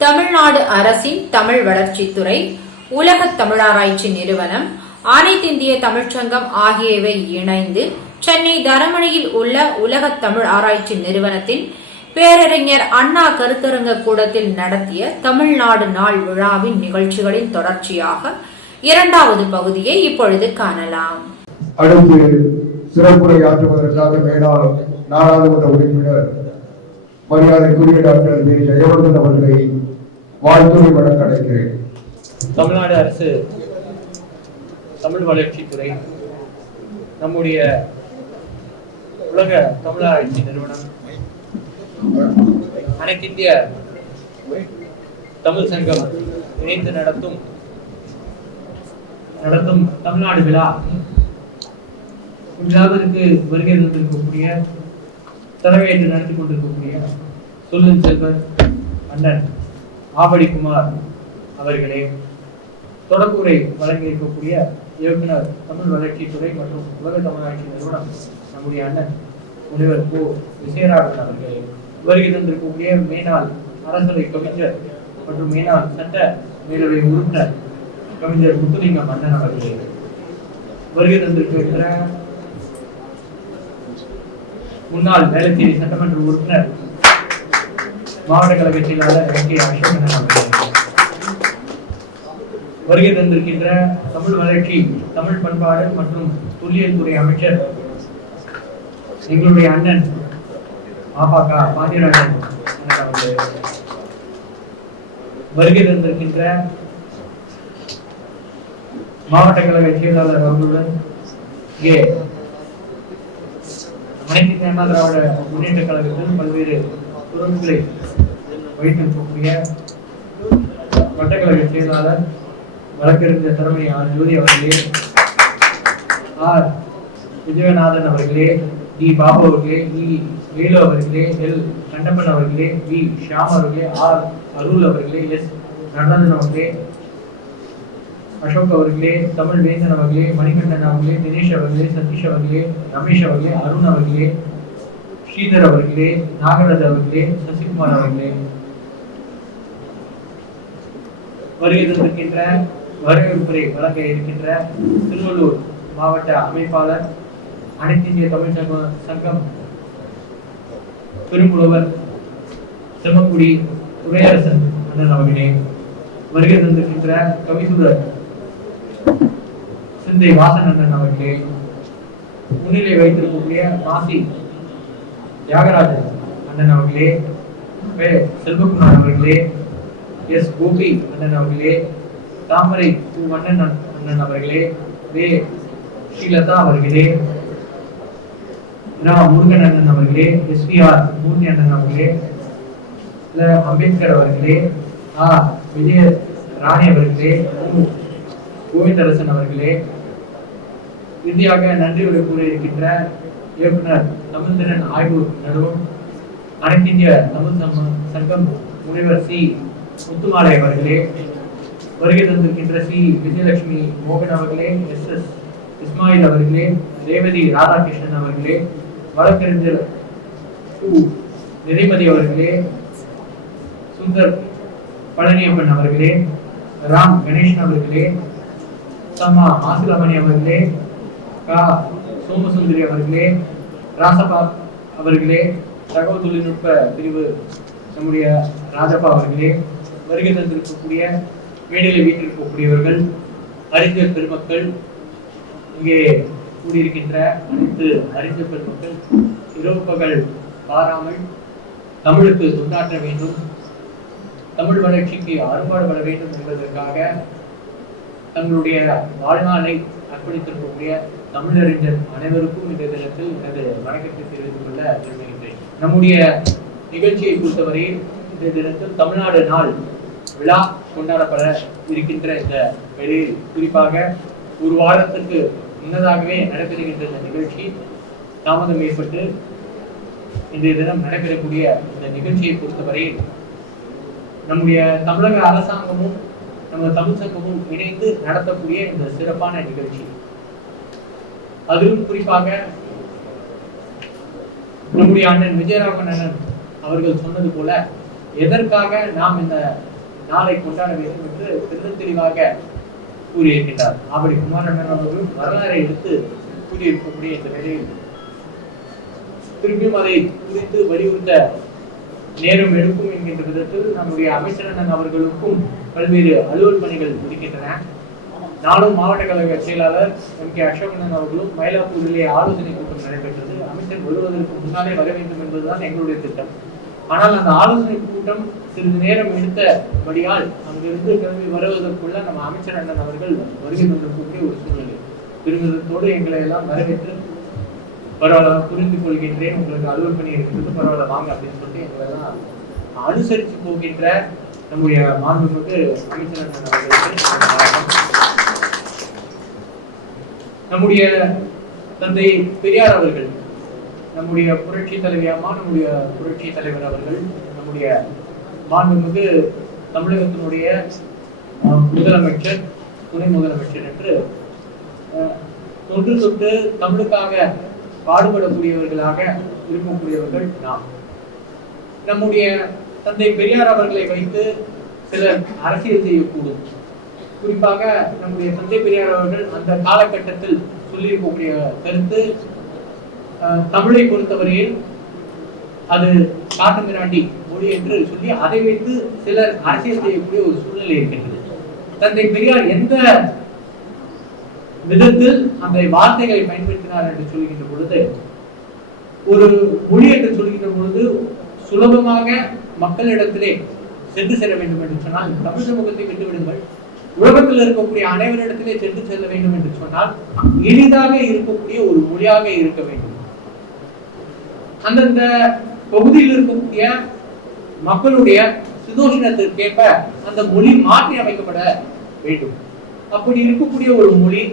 தமிழ்நாடு அரசின் தமிழ் வளர்ச்சித்துறை, உலகத் தமிழாராய்ச்சி நிறுவனம், அனைத்திந்திய தமிழ்ச்சங்கம் ஆகியவை இணைந்து சென்னை தரமணியில் உள்ள உலகத் தமிழ் ஆராய்ச்சி நிறுவனத்தின் பேரறிஞர் அண்ணா கருத்தரங்க கூடத்தில் நடத்திய தமிழ்நாடு நாள் விழாவின் நிகழ்ச்சிகளின் தொடர்ச்சியாக இரண்டாவது பகுதியை இப்பொழுது காணலாம். அடுத்து சிறப்புரை ஆற்றுவதற்காக மேலாள் நாடாளுமன்ற உறுப்பினர் மரியாதைக்குரிய டாக்டர் வி. ஜெயவர்தன் அவர்களை வாழ்த்துறை வழங்க அழைக்கிறேன். தமிழ்நாடு அரசு தமிழ் வளர்ச்சித்துறை, நம்முடைய உலக தமிழாராய்ச்சி நிறுவனம், அனைத்திந்திய தமிழ் சங்கம் இணைந்து நடத்தும் தமிழ்நாடு விழா விழாவிற்கு வருகை தந்திருக்கக்கூடிய, தலைமையேற்று நடத்தி கொண்டிருக்கக்கூடிய சொல்லும் செல்வர் அண்ணன் ஆவடி குமார் அவர்களே, தொடக்குரை வழங்கியிருக்கக்கூடிய இயக்குனர் தமிழ் வளர்ச்சித்துறை மற்றும் உலக தமிழாட்சி நிறுவனம் நம்முடைய அண்ணன் முனைவர் கோ. விஜயராகவன் அவர்களே, வருகை தந்திருக்கக்கூடிய மேனாள் அரசவை கவிஞர் மற்றும் மேனாள் சட்ட மேலவை உறுப்பினர் கவிஞர் முத்துலிங்கம் அண்ணன் அவர்களே, வருகை தந்திருக்கின்ற முன்னாள் வேளச்சேரி சட்டமன்ற உறுப்பினர் மாவட்ட கழக செயலாளர் கே. அசோகன் அவர்களே, வருகை தந்திருக்கின்ற தமிழ் வளர்ச்சி, தமிழ் பண்பாடு மற்றும் தொல்லியல் துறை அமைச்சர் எங்களுடைய அண்ணன் மாபாக பாண்டியராஜன் அவர்களே, வருகை தந்திருக்கின்ற மாவட்ட கழக செயலாளர் அவர்களுடன் இங்கே அனைத்து அண்ணா திராவிட முன்னேற்ற கழகத்தில் பல்வேறு பொறுப்புகளை வைத்திருக்கக்கூடிய வட்டக்கழக செயலாளர் வழக்கறிஞர் தலைமை ஆர். ஜோதி அவர்களே, ஆர். விஜயநாதன் அவர்களே, டி. பாபு அவர்களே, இ. வேலு அவர்களே, எல். கண்டப்பன் அவர்களே, வி. ஷியாம் அவர்களே, ஆர். அருள் அவர்களே, எஸ். நடராஜன் அவர்களே, அசோக் அவர்களே, தமிழ் வேந்தன் அவர்களே, மணிகண்டன் அவர்களே, தினேஷ் அவர்களே, சதீஷ் அவர்களே, ரமேஷ் அவர்களே, அருண் அவர்களே, ஸ்ரீதர் அவர்களே, நாகராஜ் அவர்களே, சசிகுமார் அவர்களே, வருகை தந்திருக்கின்ற வரவேற்புரை வழங்க இருக்கின்ற திருவள்ளூர் மாவட்ட அமைப்பாளர், அனைத்து இந்திய தமிழ் சங்கம் பெரும்புலவர் செம்மக்குடி துரையரசன் அண்ணன் அவர்களே, வருகை தந்திருக்கின்ற கவிசூரர் சிந்தை வாசன் அண்ணன் அவர்களே, முன்னிலை வைத்திருக்கக்கூடிய மாசி தியாகராஜன் அண்ணன் அவர்களே, செல்வகுமார் அவர்களே, எஸ். கோபி அண்ணன் அவர்களே, தாமரை மன்னன் அண்ணன் அவர்களே, வே. ஸ்ரீலதா அவர்களே, முருகன் அண்ணன் அவர்களே, எஸ்.பி.ஆர். மூர்த்தி அண்ணன் அவர்களே, அம்பேத்கர் அவர்களே, விஜய ராணி அவர்களே, கோவிந்தரசன் அவர்களே, இறுதியாக நன்றி உரை கூற இருக்கின்ற இயக்குனர் தமிழ்திறன் ஆய்வு நடுவம், அனைத்து இந்திய தமிழ் சங்கம் முனைவர் சி. முத்துமாலை அவர்களே, வருகை தந்திருக்கின்ற சி. விஜயலட்சுமி மோகன் அவர்களே, எஸ். எஸ். இஸ்மாயில் அவர்களே, ரேவதி ராதாகிருஷ்ணன் அவர்களே, வழக்கறிஞர் நிறைமதி அவர்களே, சுந்தர் பழனியப்பன் அவர்களே, ராம் கணேசன் அவர்களே, சம்மா மாசிலாமணி அவர்களே, கா. சோமசுந்தரி அவர்களே, ராசப்பா அவர்களே, தகவல் தொழில்நுட்ப பிரிவு நம்முடைய ராஜப்பா அவர்களே, வருகை தந்திருக்கக்கூடிய மேடையில் வீட்டிருக்கக்கூடியவர்கள், அறிஞர் பெருமக்கள், இங்கே கூடியிருக்கின்ற அனைத்து அறிஞர் பெருமக்கள், இரவு பகல் பாராமல் தமிழுக்கு தொண்டாற்ற வேண்டும், தமிழ் வளர்ச்சிக்கு அரும்பாடுபட வேண்டும் என்பதற்காக தங்களுடைய வாழ்நாளை அர்ப்பணித்திருக்கக்கூடிய தமிழறிஞர் அனைவருக்கும் இந்த தினத்தில் எனது வணக்கத்தை தெரிவித்துக் கொள்ள விரும்புகின்றேன். நம்முடைய நிகழ்ச்சியை பொறுத்தவரையில் இந்த தினத்தில் தமிழ்நாடு நாள் விழா கொண்டாடப்பட இருக்கின்ற இந்த வேளையில் குறிப்பாக ஒரு வாரத்திற்கு முன்னதாகவே நடைபெறுகின்ற இந்த நிகழ்ச்சி தாமதம் ஏற்பட்டு இன்றைய தினம் நடைபெறக்கூடிய இந்த நிகழ்ச்சியை பொறுத்தவரையில் நம்முடைய தமிழக அரசாங்கமும் நம்ம தமிழ் சங்கமும் இணைந்து நடத்தக்கூடிய இந்த சிறப்பான நிகழ்ச்சி, அதிலும் குறிப்பாக நம்முடைய அண்ணன் விஜயராகவன் அண்ணன் அவர்கள் சொன்னது போல எதற்காக நாம் இந்த நாளை கொண்டாட வேண்டும் என்று தெளிவு தெளிவாக கூறியிருக்கின்றார். அப்படி குமாரண்ணன் அவர்கள் வரலாறை எடுத்து கூறியிருக்கக்கூடிய இந்த நிலையில் திரும்பியும் அதை குறித்து வலியுறுத்த நேரம் எடுக்கும் என்கின்ற விதத்தில் நம்முடைய அமைச்சரண்ணன் அவர்களுக்கும் பல்வேறு அலுவல் பணிகள் இருக்கின்றன. நானும் மாவட்ட கழக செயலாளர் M.K. அசோகண்ணன் அவர்களும் மயிலாப்பூரிலே ஆலோசனை கூட்டம் நடைபெற்றது. அமைச்சர் வருவதற்கு முன்னாலே வர வேண்டும் என்பதுதான் எங்களுடைய திட்டம். ஆனால் அந்த ஆலோசனை கூட்டம் சிறிது நேரம் எடுத்தபடியால் அங்கிருந்து கிளம்பி வருவதற்குள்ள நம்ம அமைச்சர் அண்ணன் அவர்கள் வருகை தந்திருக்கக்கூடிய ஒரு சூழ்நிலை. பெருமிதத்தோடு எங்களை எல்லாம் வரவேற்று பரவாயில்ல புரிந்து கொள்கின்றேன், உங்களுக்கு அலுவல் பணி இருக்கிறது, பரவாயில்ல வாங்க அப்படின்னு சொல்லிட்டு எங்களை எல்லாம் அனுசரித்து போகின்ற நம்முடைய மாண்புமிகு அமைச்சர் அண்ணன் அவர்களுக்கு நம்முடைய தந்தை பெரியார் அவர்கள், நம்முடைய புரட்சி தலைவி அம்மா, நம்முடைய புரட்சி தலைவர் அவர்கள், நம்முடைய மாண்புமிகு தமிழகத்தினுடைய முதலமைச்சர், துணை முதலமைச்சர் என்று தொன்று தொட்டு தமிழுக்காக பாடுபடக்கூடியவர்களாக இருக்கக்கூடியவர்கள் நாம். நம்முடைய தந்தை பெரியார் அவர்களை வைத்து சிலர் அரசியல் செய்யக்கூடும். குறிப்பாக நம்முடைய தந்தை பெரியார் அவர்கள் அந்த காலகட்டத்தில் சொல்லியிருக்கக்கூடிய கருத்து, தமிழை பொறுத்தவரையில் அது காட்டு மிராண்டி மொழி என்று சொல்லி அதை வைத்து சிலர் அரசியல் செய்யக்கூடிய ஒரு சூழ்நிலை இருக்கின்றது. தந்தை பெரியார் எந்த விதத்தில் அந்த வார்த்தைகளை பயன்படுத்தினார் என்று சொல்கின்ற பொழுது, ஒரு மொழி என்று சொல்கின்ற பொழுது சுலபமாக மக்களிடத்திலே சென்று செல்ல வேண்டும் என்று சொன்னால் தமிழ் சமூகத்தை விட்டுவிடுங்கள், உலகத்தில் இருக்கக்கூடிய அனைவரிடத்திலே சென்று செல்ல வேண்டும் என்று சொன்னால் எளிதாக இருக்கக்கூடிய ஒரு மொழியாக இருக்க வேண்டும். அந்தந்த பகுதியில் இருக்கக்கூடிய மக்களுடைய சுதோஷணத்திற்கேற்ப அந்த மொழி மாற்றி அமைக்கப்பட வேண்டும். அப்படி இருக்கக்கூடிய ஒரு மொழி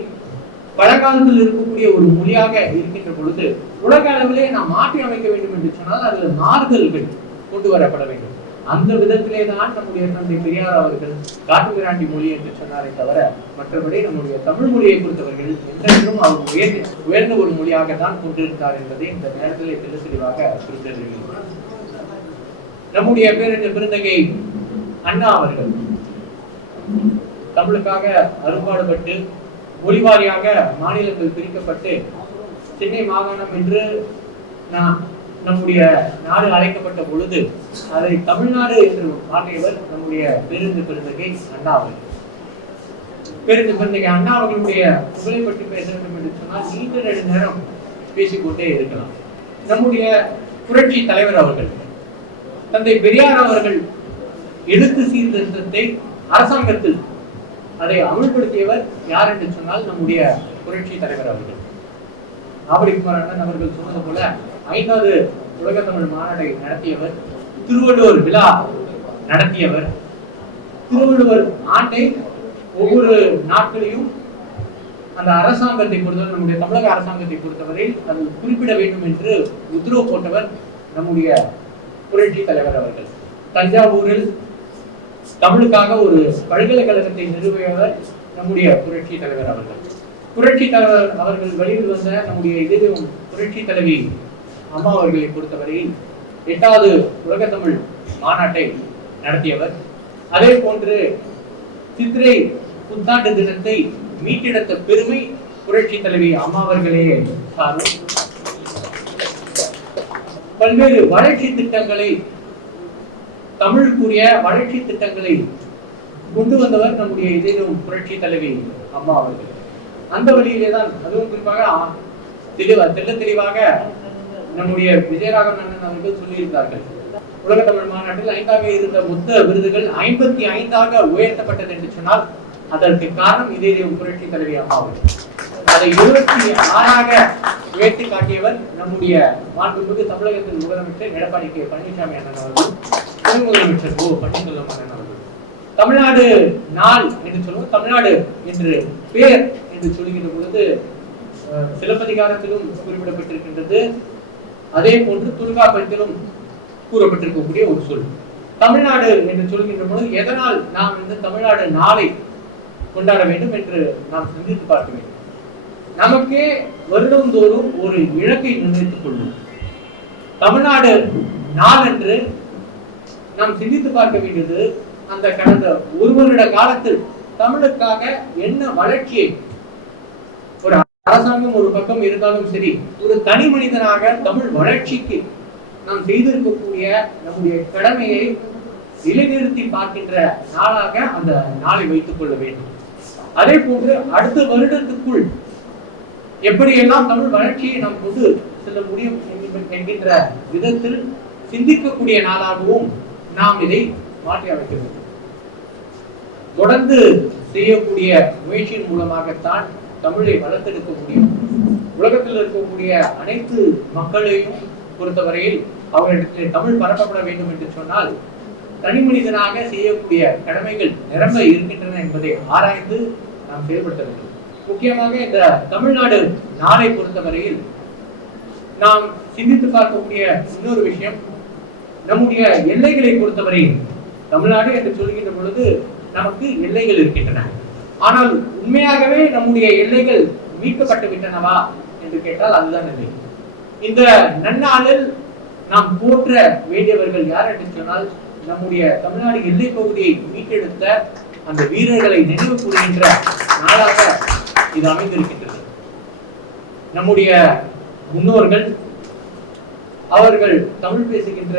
பழங்காலத்தில் இருக்கக்கூடிய ஒரு மொழியாக இருக்கின்ற பொழுது உலக அளவிலே நாம் மாற்றி அமைக்க வேண்டும் என்று சொன்னால் அதில் மாறுதல்கள் கொண்டு வரப்பட வேண்டும். அந்த விதத்திலே தான் நம்முடைய தந்தை பெரியார் அவர்கள் காட்டு மிராண்டி மொழி என்று சொன்னாரே தவிர மற்றபடி நம்முடைய தமிழ் மொழியை பொறுத்தவர்கள் என்றென்றும் அவர் உயர்ந்த ஒரு மொழியாகத்தான் கொண்டிருந்தார் என்பதை இந்த நேரத்திலே தெளிவாக குறிப்பிட்டிருக்கிறார். நம்முடைய பேரறிஞர் பெருந்தகை அண்ணா அவர்கள் தமிழுக்காக அரும்பாடுபட்டு மொழிவாரியாக மாநிலங்கள் பிரிக்கப்பட்டு சென்னை மாகாணம் என்று நம்முடைய நாடு அழைக்கப்பட்ட பொழுது அதை தமிழ்நாடு என்று மாற்றியவர் நம்முடைய பேருந்து பெருந்தகை அண்ணா அவர்கள். பேருந்து பெருந்தகை அண்ணா அவர்களுடைய புகழை பற்றி பேச வேண்டும் என்று சொன்னால் நீண்ட நேரம் பேசிக்கொண்டே இருக்கலாம். நம்முடைய புரட்சி தலைவர் அவர்கள் தந்தை பெரியார் அவர்கள் எழுத்து சீர்திருத்தத்தை அரசாங்கத்தில் அதை அமல்படுத்தியவர் யார் என்று சொன்னால் நம்முடைய புரட்சி தலைவர் அவர்கள். ஆவடி குமாரண்ணன் அவர்கள் சொன்னது போல 5வது உலக தமிழ் மாநாட்டை நடத்தியவர், திருவள்ளுவர் விழா நடத்தியவர், திருவள்ளுவர் ஆண்டை ஒவ்வொரு நாட்களையும் அந்த அரசாங்கத்தை பொறுத்தவரை நம்முடைய தமிழக அரசாங்கத்தை பொறுத்தவரை அது குறிப்பிட வேண்டும் என்று உத்தரவு போட்டவர் நம்முடைய புரட்சி தலைவர் அவர்கள். தஞ்சாவூரில் தமிழுக்காக ஒரு பல்கலைக்கழகத்தை நிறுவியவர் நம்முடைய புரட்சி தலைவர் அவர்கள். புரட்சி தலைவர் அவர்கள் வழியில் வந்த நம்முடைய இதயம் புரட்சி தலைவி அம்மா அவர்களை பொறுத்தவரையில் 8வது உலக தமிழ் மாநாட்டை நடத்தியவர். அதே போன்று சித்திரை புத்தாண்டு தினத்தை மீட்டெடுத்த பெருமை புரட்சி தலைவி அம்மா அவர்களே சாரும். பல்வேறு வளர்ச்சி திட்டங்களை, தமிழுக்குரிய வளர்ச்சி திட்டங்களை கொண்டு வந்தவர் நம்முடைய இதயம் புரட்சி தலைவி அம்மா அவர்கள். அந்த வழியிலே தான் அதுவும் குறிப்பாக தெளிவாக நம்முடைய விஜயராகவன் அண்ணன் அவர்கள் சொல்லியிருந்தார்கள். உலக தமிழ் மாநாட்டில் 5ஆக இருந்த மொத்த விருதுகள் 55ஆக உயர்த்தப்பட்டது என்று சொன்னால் அதற்கு காரணம் இதயம் புரட்சி தலைவி அம்மா அவர்கள். அதை 76ஆக உயர்த்தி காட்டியவர் நம்முடைய மாண்புமிகு தமிழகத்தின் முதலமைச்சர் எடப்பாடி கே. பழனிசாமி அண்ணன் அவர்கள், துணை முதலமைச்சர் ஓ. பன்னீர்செல்வம் அண்ணன் அவர்கள். தமிழ்நாடு நாள் என்று சொல்லுவோம், தமிழ்நாடு என்று பேர் என்று சொல்லுகின்ற பொழுது சிலப்பதிகாரத்திலும் குறிப்பிடப்பட்டிருக்கின்றது, அதே போன்று தொல்காப்பியத்திலும் கூறப்பட்டிருக்கக்கூடிய ஒரு சொல். தமிழ்நாடு என்று சொல்கின்ற பொழுது எதனால் நாம் இந்த தமிழ்நாடு நாளை கொண்டாட வேண்டும் என்று நாம் சிந்தித்து பார்க்க வேண்டும். நமக்கே வருடந்தோறும் ஒரு இலக்கை நிர்ணயித்துக் கொள்வோம். தமிழ்நாடு நாளன்று நாம் சிந்தித்து பார்க்க வேண்டியது, அந்த கடந்த ஒரு வருட காலத்தில் தமிழுக்காக என்ன வளர்ச்சியை, ஒரு அரசாங்கம் ஒரு பக்கம் இருந்தாலும் சரி, ஒரு தனி மனிதனாக தமிழ் வளர்ச்சிக்கு நாம் செய்திருக்கக்கூடிய நம்முடைய கடமையை நிலைநிறுத்தி பார்க்கின்ற நாளாக அந்த நாளை வைத்துக் கொள்ள வேண்டும். அதே போன்று அடுத்த வருடத்துக்குள் எப்படியெல்லாம் தமிழ் வளர்ச்சியை நாம் கொண்டு செல்ல முடியும் என்கின்ற விதத்தில் சிந்திக்கக்கூடிய நாளாகவும் நாம் இதை மாற்றி அமைக்க வேண்டும். தொடர்ந்து செய்யக்கூடிய முயற்சியின் மூலமாகத்தான் தமிழை வளர்த்தெடுக்க முடியும். உலகத்தில் இருக்கக்கூடிய அனைத்து மக்களையும் பொறுத்தவரையில் அவர்களிடத்தில் தமிழ் பரப்பப்பட வேண்டும் என்று சொன்னால் தனி மனிதனாக செய்யக்கூடிய கடமைகள் நிரம்ப இருக்கின்றன என்பதை ஆராய்ந்து நாம் செயல்படுத்த வேண்டும். முக்கியமாக இந்த தமிழ்நாடு நாளை பொறுத்தவரையில் நாம் சிந்தித்து பார்க்கக்கூடிய இன்னொரு விஷயம், நம்முடைய எல்லைகளை பொறுத்தவரையில் தமிழ்நாடு என்று சொல்கின்ற பொழுது நமக்கு எல்லைகள் இருக்கின்றன. ஆனால் உண்மையாகவே நம்முடைய எல்லைகள் மீட்கப்பட்டு விட்டனவா என்று கேட்டால் அதுதான் இல்லை. இந்த நன்னாளில் நாம் போற்ற வேண்டியவர்கள் யார் என்று சொன்னால், நம்முடைய தமிழ்நாடு எல்லை பகுதியை மீட்டெடுத்த அந்த வீரர்களை நினைவு கூறுகின்ற நாளாக இது அமைந்திருக்கின்றது. நம்முடைய முன்னோர்கள், அவர்கள் தமிழ் பேசுகின்ற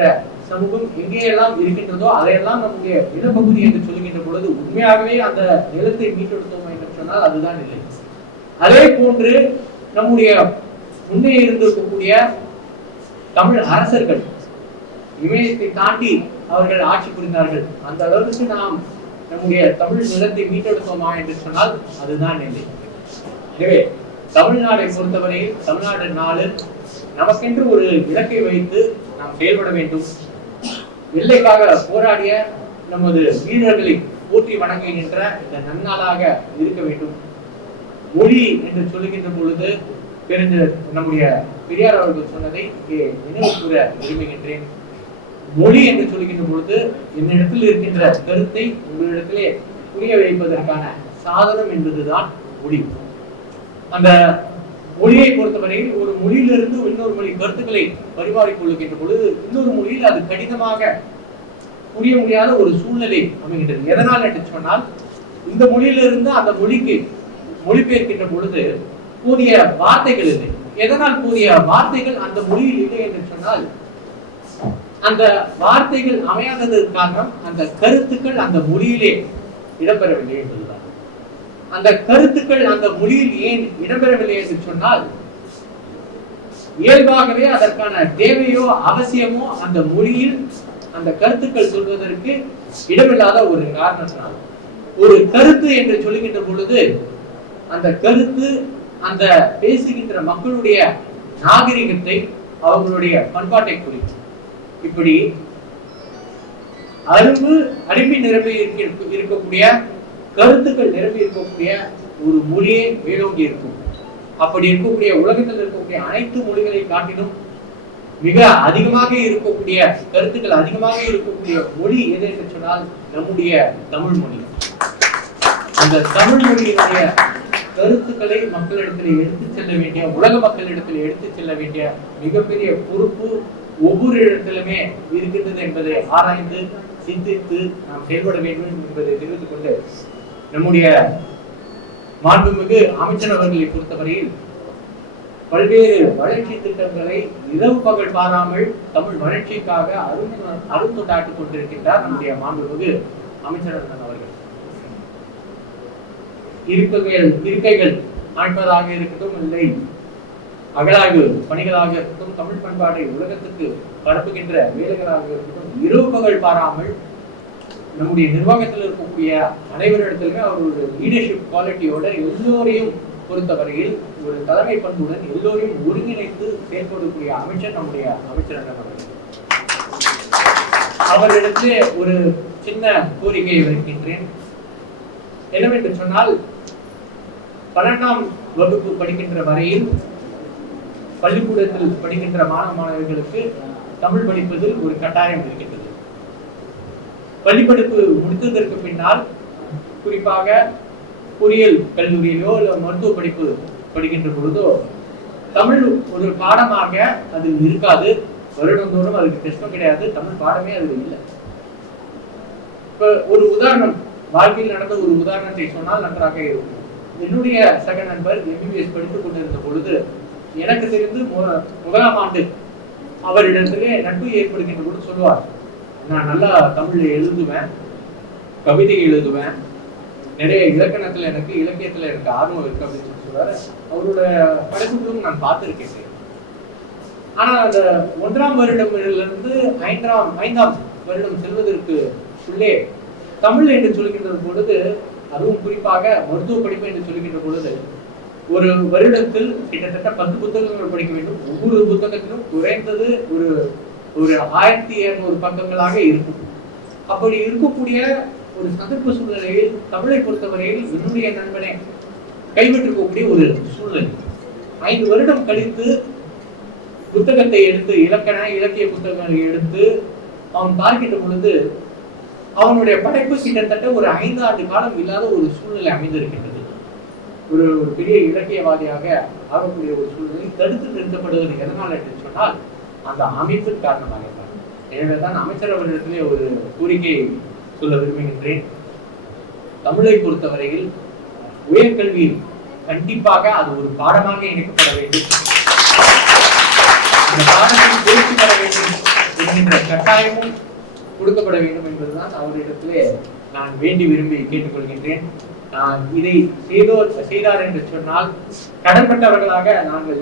சமூகம் எங்கேயெல்லாம் இருக்கின்றதோ அதையெல்லாம் நம்முடைய நிலப்பகுதி என்று சொல்லுகின்ற பொழுது உண்மையாகவே அந்த நிலத்தை மீட்டெடுத்தோம் என்று சொன்னால் அதுதான் இல்லை. அதே போன்று நம்முடைய முன்னே இருந்திருக்கக்கூடிய தமிழ் அரசர்கள் இமயத்தை தாண்டி அவர்கள் ஆட்சி புரிந்தார்கள். அந்த அளவுக்கு நாம் நம்முடைய தமிழ் நிலத்தை மீட்டெடுத்தோமா என்று சொன்னால் அதுதான் இல்லை. எனவே தமிழ்நாட்டை பொறுத்தவரையில் தமிழ்நாடு நாளில் நமக்கென்று ஒரு இலக்கை வைத்து நாம் செயல்பட வேண்டும். எல்லைக்காக போராடிய நமது வீரர்களை போற்றி வணங்குகின்ற இந்த நன்னாளாக இருக்க வேண்டும். மொழி என்று சொல்லுகின்ற பொழுது நம்முடைய பெரியார் அவர்கள் சொன்னதை நினைவு கூற விரும்புகின்றேன். மொழி என்று சொல்லுகின்ற பொழுது என்னிடத்தில் இருக்கின்ற கருத்தை உங்களிடத்திலே புரிய வைப்பதற்கான சாதனம் என்பதுதான் மொழி. அந்த மொழியை பொறுத்தவரையில் ஒரு மொழியிலிருந்து இன்னொரு மொழி கருத்துக்களை பரிமாறிக்கொள்ளுகின்ற பொழுது இன்னொரு மொழியில் அது கடினமாக புரிய முடியாத ஒரு சூழ்நிலை அமைகின்றது. எதனால் என்று சொன்னால், இந்த மொழியிலிருந்து அந்த மொழிக்கு மொழிபெயர்க்கின்ற பொழுது போதிய வார்த்தைகள் இல்லை. எதனால் போதிய வார்த்தைகள் அந்த மொழியில் இல்லை என்று சொன்னால், அந்த வார்த்தைகள் அமையாததற்கு காரணம் அந்த கருத்துக்கள் அந்த மொழியிலே இடம்பெறவில்லை என்பதுதான். அந்த கருத்துக்கள் அந்த மொழியில் ஏன் இடம்பெறவில்லை என்று சொன்னால், இயல்பாகவே அதற்கான தேவையோ அவசியமோ அந்த மொழியில் அந்த கருத்துக்கள் சொல்வதற்கு இடமில்லாத ஒரு காரணத்தினால். ஒரு கருத்து என்று சொல்லுகின்ற பொழுது அந்த கருத்து அந்த பேசுகின்ற மக்களுடைய நாகரிகத்தை, அவர்களுடைய பண்பாட்டை குறிக்கும். இப்படி அரும்பி நிரம்பி இருக்கக்கூடிய கருத்துக்கள் நிரம்பி இருக்கக்கூடிய ஒரு மொழியை வேலோங்கி இருக்கும். அப்படி இருக்கக்கூடிய உலகத்தில் இருக்கக்கூடிய அனைத்து மொழிகளை காட்டிலும் மிக அதிகமாக இருக்கக்கூடிய கருத்துக்கள் அதிகமாக இருக்கக்கூடிய மொழி எது என்று சொன்னால் நம்முடைய தமிழ் மொழி. அந்த தமிழ் மொழியினுடைய கருத்துக்களை மக்களிடத்தில் எடுத்து செல்ல வேண்டிய, உலக மக்களிடத்தில் எடுத்து செல்ல வேண்டிய மிகப்பெரிய பொறுப்பு ஒவ்வொரு இடத்திலுமே இருக்கின்றது என்பதை ஆராய்ந்து சிந்தித்து நாம் செயல்பட வேண்டும் என்பதை தெரிவித்துக் கொண்டு, நம்முடைய மாண்புமிகு அமைச்சர் அவர்களை பொறுத்தவரையில் பல்வேறு வளர்ச்சி திட்டங்களை இரவு பகல் பாராமல் தமிழ் வளர்ச்சிக்காக அருந்தொண்டாட்டிக் கொண்டிருக்கின்றார் நம்முடைய மாண்புமிகு அமைச்சர் அவர்கள். இருக்கைகள் அமைப்பதாக இருக்கட்டும், இல்லை அகலாய்வு பணிகளாக இருக்கட்டும், தமிழ் பண்பாட்டை உலகத்துக்கு பரப்புகின்ற வேலைகளாக இருக்கட்டும், இரவு பகல் பாராமல் நம்முடைய நிர்வாகத்தில் இருக்கக்கூடிய அனைவரிடத்திலுமே அவர்களுடைய லீடர்ஷிப் குவாலிட்டியோட எல்லோரையும் பொறுத்தவரையில் ஒரு தலைமை பண்புடன் எல்லோரையும் ஒருங்கிணைத்து செயல்படக்கூடிய அமைச்சர் நம்முடைய அமைச்சர் அவரிடத்திலே ஒரு சின்ன கோரிக்கையை வைக்கின்றேன். என்னவென்று சொன்னால், 12ஆம் வகுப்பு படிக்கின்ற வரையில் பள்ளிக்கூடத்தில் படிக்கின்ற மாணவர்களுக்கு தமிழ் படிப்பதில் ஒரு கட்டாயம் இருக்கின்றது. பள்ளிப்படிப்பு முடித்ததற்கு பின்னால் குறிப்பாக பொறியியல் கல்லூரியிலோ இல்லை மருத்துவ படிப்பு படிக்கின்ற பொழுதோ தமிழ் ஒரு பாடமாக அதில் இருக்காது. வருடந்தோறும் அதுக்கு டெஸ்டும் கிடையாது, தமிழ் பாடமே அதுல இல்லை. இப்ப ஒரு உதாரணம், வாழ்க்கையில் நடந்த ஒரு உதாரணத்தை சொன்னால் நன்றாக இருக்கும். என்னுடைய சக நண்பர் MBBS படித்துக் கொண்டிருந்த பொழுது எனக்கு தெரிந்து முதலாம் ஆண்டு அவரிடத்திலே நட்பு ஏற்படுகின்ற பொழுது சொல்லுவார், நான் நல்லா தமிழ் எழுதுவேன், கவிதை எழுதுவேன், நிறைய இலக்கணத்துல எனக்கு இலக்கியத்துல எனக்கு ஆர்வம் இருக்கு அப்படின்னு சொல்லுவாரு. அவரோட படைப்புகளும் நான் பார்த்திருக்கேன். ஆனா அந்த 1ஆம் வருடமிலிருந்து 5ஆம் வருடம் செல்வதற்கு உள்ளே தமிழ் என்று சொல்கின்ற பொழுது, அதுவும் குறிப்பாக மருத்துவ படிப்பு என்று சொல்கின்ற பொழுது, ஒரு வருடத்தில் கிட்டத்தட்ட 10 புத்தகங்கள் படிக்க வேண்டும். ஒவ்வொரு புத்தகத்திலும் குறைந்தது ஒரு 1200 பக்கங்களாக இருக்கும். அப்படி இருக்கக்கூடிய ஒரு சந்தர்ப்ப சூழ்நிலையில் தமிழை பொறுத்தவரையில் என்னுடைய நண்பனை கைவிட்டிருக்கக்கூடிய ஒரு சூழ்நிலை. 5 வருடம் கழித்து புத்தகத்தை எடுத்து இலக்கிய புத்தகங்களை எடுத்து அவன் பார்க்கின்ற பொழுது அவனுடைய படைப்பு கிட்டத்தட்ட ஒரு 5 ஆண்டு காலம் இல்லாத ஒரு சூழ்நிலை அமைந்திருக்கின்றது. ஒரு பெரிய இலக்கியவாதியாக ஆகக்கூடிய ஒரு சூழ்நிலை தடுத்து நிறுத்தப்படுவது எதனால் என்று சொன்னால் அந்த அமைப்பின் காரணமாக தான். எனவேதான் அமைச்சர் அவர்களிடத்திலே ஒரு கோரிக்கை சொல்ல விரும்புகின்றேன். தமிழை பொறுத்தவரையில் உயர்கல்வியில் கண்டிப்பாக அது ஒரு பாடமாக இணைக்கப்பட வேண்டும். இந்த பாடத்தில் தேர்ச்சி பெற வேண்டும் என்கின்ற கட்டாயமும் கொடுக்கப்பட வேண்டும் என்பதுதான் அவரிடத்திலே நான் வேண்டி விரும்பி கேட்டுக்கொள்கின்றேன். இதை செய்தார் என்று சொன்னால் கடன்பட்டவர்களாக நாங்கள்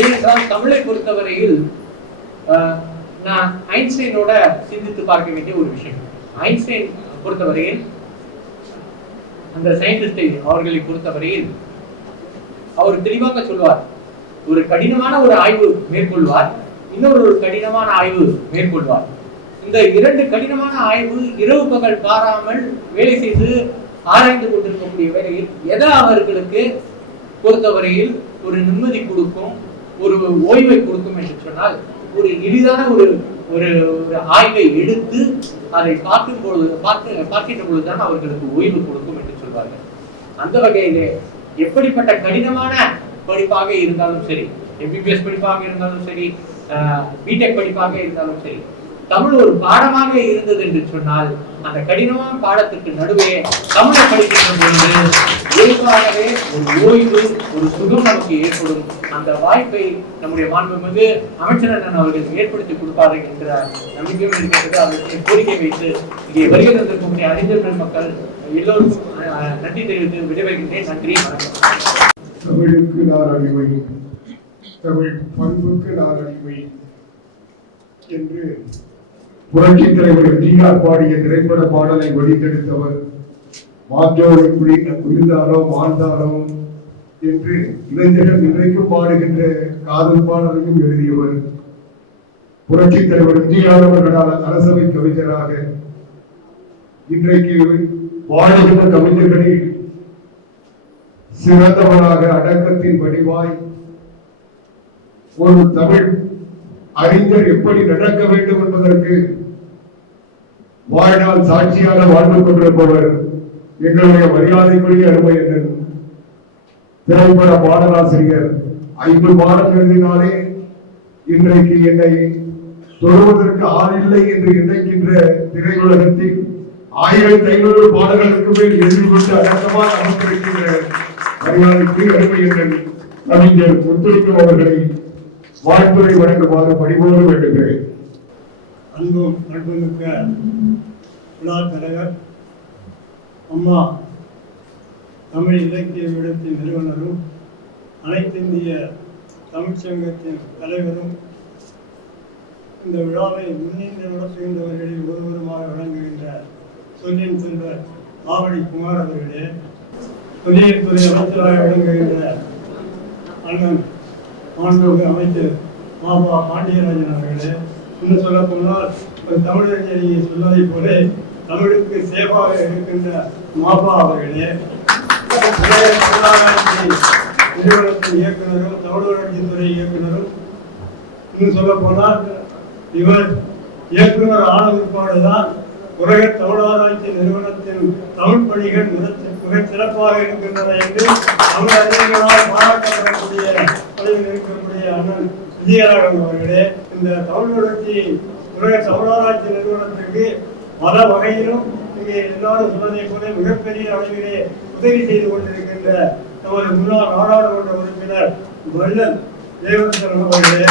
ஏனென்றால் தமிழை பொறுத்தவரையில் நான் ஐன்ஸ்டைனோட சிந்தித்து பார்க்க வேண்டிய ஒரு விஷயம். ஐன்ஸ்டைன் பொறுத்தவரையில் அந்த சயின்டிஸ்டை அவர்களை பொறுத்தவரையில் அவர் தெளிவாக சொல்வார், ஒரு கடினமான ஒரு ஆய்வு மேற்கொள்வார், இன்னொரு கடினமான ஆய்வு மேற்கொள்வார். இந்த 2 கடினமான ஆய்வு இரவு பகல் பாராமல் வேலை செய்து ஆராய்ந்து கொண்டிருக்கக்கூடிய வேலையில் எதை அவர்களுக்கு பொறுத்தவரையில் ஒரு நிம்மதி கொடுக்கும், ஒரு ஓய்வை கொடுக்கும் என்று சொன்னால், ஒரு எளிதான ஒரு ஆய்வை எடுத்து அதை பார்க்கின்ற பொழுதுதான் அவர்களுக்கு ஓய்வு கொடுக்கும் என்று சொல்வார்கள். அந்த வகையிலே எப்படிப்பட்ட கடினமான படிப்பாக இருந்தாலும் சரி, MBBS படிப்பாக இருந்தாலும் சரி, பிடெக் படிப்பாக இருந்தாலும் சரி, தமிழ் ஒரு பாடமாக இருந்தது என்று சொன்னால் அந்த கடினமான பாடத்துக்கு நடுவே தமிழை படிக்கின்ற பொழுது இயல்பாகவே ஒரு ஓய்வு, ஒரு சுகம் நமக்கு ஏற்படும். அந்த வாய்ப்பை நம்முடைய மாண்புமிகு அமைச்சர் அண்ணன் அவர்கள் ஏற்படுத்தி கொடுப்பார்கள் என்ற நம்பிக்கையும் இருக்கிறது. அவர்களுக்கு கோரிக்கை வைத்து இங்கே வருகை தந்திருக்கக்கூடிய அறிஞர்கள் மக்கள் எல்லோருக்கும் நன்றி தெரிவித்து விடைபெறுகின்றேன். நன்றி, வணக்கம். தமிழுக்கு நான் அடிமை, தமிழ் பண்புக்கு நான் அடிமை என்று புரட்சித் தலைவர் எம்ஜிஆர் பாடிய திரைப்பட பாடலை வெளித்தெடுத்தவர். மாற்றோரை குளிர்ந்தாரோ வாழ்ந்தாரோ என்று இளைஞர்கள் இன்றைக்கும் பாடுகின்ற காதல் பாடலையும் எழுதியவர். புரட்சித் தலைவர் எம்ஜிஆர் அவர்களால் அரசவை கவிஞராக இன்றைக்கு வாழுகின்ற கவிஞர்களில் சிறந்தவராக அடக்கத்தின் வடிவாய் ஒரு தமிழ் அறிஞர் எப்படி நடக்க வேண்டும் என்பதற்கு வாழ்நாள் சாட்சியாக வாழ்ந்து கொண்டிருப்பவர் எங்களுடைய மரியாதைக்குரிய அருமை அண்ணன் திரைப்பட பாடலாசிரியர். 5 பாடம் எழுதினாலே இன்றைக்கு என்னை தொழுவதற்கு ஆள் இல்லை என்று நினைக்கின்ற திரையுலகத்தில் 1500 பாடல்களுக்கு மேல் எழுதிவிட்டு அடக்கமாக அமர்ந்திருக்கின்ற மரியாதைக்குரிய அருமை அண்ணன் கவிஞர் முத்துலிங்கம் அவர்களை வாழ்த்துறை வழங்குமாறு பணிவோடு வேண்டுகிறேன். அன்பும் நட்புமிக்க விழா தலைவர் அம்மா தமிழ் இலக்கிய விடத்தின் நிறுவனரும் அனைத்திந்திய தமிழ்ச்சங்கத்தின் தலைவரும் இந்த விழாவை முன்னின்று நடத்துகின்றவர்களில் ஒருவருமாக விளங்குகின்ற சொல்லின் செல்வர் ஆவடி குமார் அவர்களே, தொழில்துறை அமைச்சராக விளங்குகின்ற அண்ணன் மாண்புமிகு அமைச்சர் மாபா பாண்டியராஜன் அவர்களே, இன்னும் சொல்ல போனால் ஒரு தமிழறிஞர் சொல்வதை போல தமிழுக்கு சேவாக இருக்கின்ற மாபா அவர்களே, நிறுவனத்தின் இயக்குனரும் தமிழ் வளர்ச்சித்துறை இயக்குனரும், இன்னும் சொல்ல போனால் இவர் இயக்குனர் ஆன பிற்பாடுதான் உலக தமிழாராய்ச்சி நிறுவனத்தின் தமிழ் பணிகள் மிகச் சிறப்பாக இருக்கின்றன என்று தமிழ் அறிஞர்களால் பாராட்டப்படக்கூடிய பணியில் இருக்கின்ற விஜயராகவன் அவர்களே, இந்த தமிழ் வளர்ச்சி உலக தமிழாராய்ச்சி நிறுவனத்திற்கு பல வகையிலும் இங்கே எல்லாரும் சொன்னதை போல மிகப்பெரிய அளவிலே உதவி செய்து கொண்டிருக்கின்ற நமது முன்னாள் நாடாளுமன்ற உறுப்பினர் வள்ளல் தேவசரன் அவர்களே,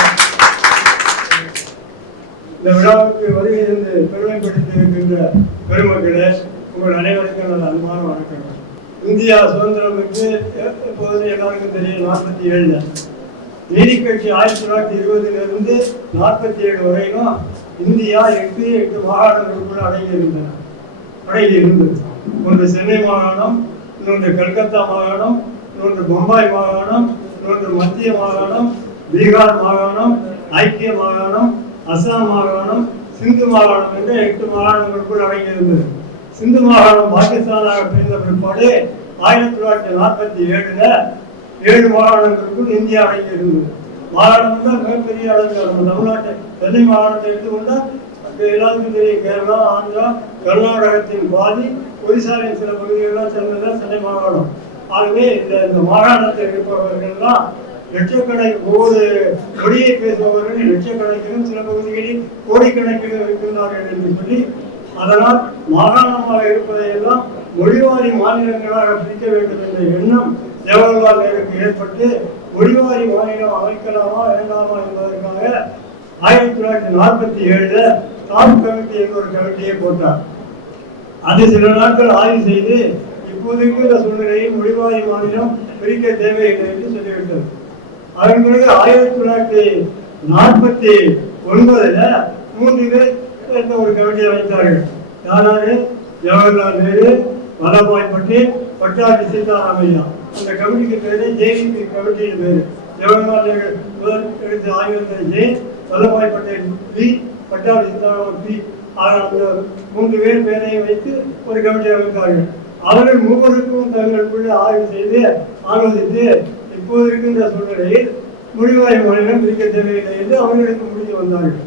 இந்த விழாவுக்கு வருகை இருந்து பெருமைப்படுத்தி இருக்கின்ற பெருமக்களே, உங்கள் அனைவருக்கும் நல்ல அன்பான வணக்கம். இந்தியா சுதந்திரம் பெற்று எப்போது எல்லாருக்கும் தெரியும் 47 நீதி கட்சி 1920 47 வரையிலும் இந்தியா 8 மாகாணங்களுக்குள் அடங்கியிருந்தது. ஒன்று சென்னை மாகாணம், இன்னொன்று கல்கத்தா மாகாணம், இன்னொன்று பம்பாய் மாகாணம், இன்னொன்று மத்திய மாகாணம், பீகார் மாகாணம், ஐக்கிய மாகாணம், அசாம் மாகாணம், சிந்து மாகாணம் என்ற 8 மாகாணங்களுக்குள் அடங்கியிருந்தது. சிந்து மாகாணம் பாகிஸ்தானாக பிரிந்த பிற்பாடு 1947 7 மாகாணங்களுக்குள் இந்தியா அடங்கியிருந்தது. மாகாணம் தான் மிகப்பெரிய அளவில் நம்ம தமிழ்நாட்டை சென்னை மாகாணத்தை எடுத்துக்கொண்டால் எல்லாருக்கும் தெரியும், கேரளா, ஆந்திரா, கர்நாடகத்தின் பாதி, ஒரிசாவின் சில பகுதிகளெல்லாம் சேர்ந்ததுதான் சென்னை மாகாணம். ஆகவே இந்த மாகாணத்தில் இருப்பவர்கள்லாம் லட்சக்கணக்கில் ஒவ்வொரு மொழியை பேசுபவர்கள் லட்சக்கணக்கிலும் சில பகுதிகளில் கோடிக்கணக்கிலும் இருக்கின்றார்கள் என்று சொல்லி, அதனால் மாகாணமாக இருப்பதையெல்லாம் மொழிவாரி மாநிலங்களாக பிரிக்க வேண்டும் என்ற எண்ணம் ஜவஹர்லால் நேருக்கு ஏற்பட்டு மொழிவாரி மாநிலம் அமைக்கலாமா வேண்டாமா என்பதற்காக 1947 தாம் கமிட்டி என்ற ஒரு கமிட்டியை போட்டார். அது சில நாட்கள் ஆய்வு செய்து இப்போதைக்கு இந்த சூழ்நிலையில் மொழிவாரி மாநிலம் பிரிக்க தேவையில்லை என்று சொல்லிவிட்டது. அதன் பிறகு 1949 3 பேர் ஒரு கமிட்டியை வைத்தார்கள். யாராரு? ஜவஹர்லால் நேரு, வல்லபாய் பட்டேல், பட்டாபி சீதாராமையா. அந்த கமிட்டிக்கு பேரு ஜேவிபி கமிட்டியின் பேரு. ஜவஹர்லால் நேரு முதல் எடுத்து ஆய்வு ஜே, வல்லபாய் பட்டேல் பி, பட்டாபி சீதாராமன் பி. அந்த 3 பேர் பேரையும் வைத்து ஒரு கமிட்டியை அமைத்தார்கள். அவர்கள் 3 தங்களுக்குள்ளே ஆய்வு செய்து ஆலோசித்து இப்போது இருக்கின்ற சூழ்நிலையில் மொழிவாரி மாநிலம் பிரிக்க தேவையில்லை என்று அவர்களுக்கு முடிவு வந்தார்கள்.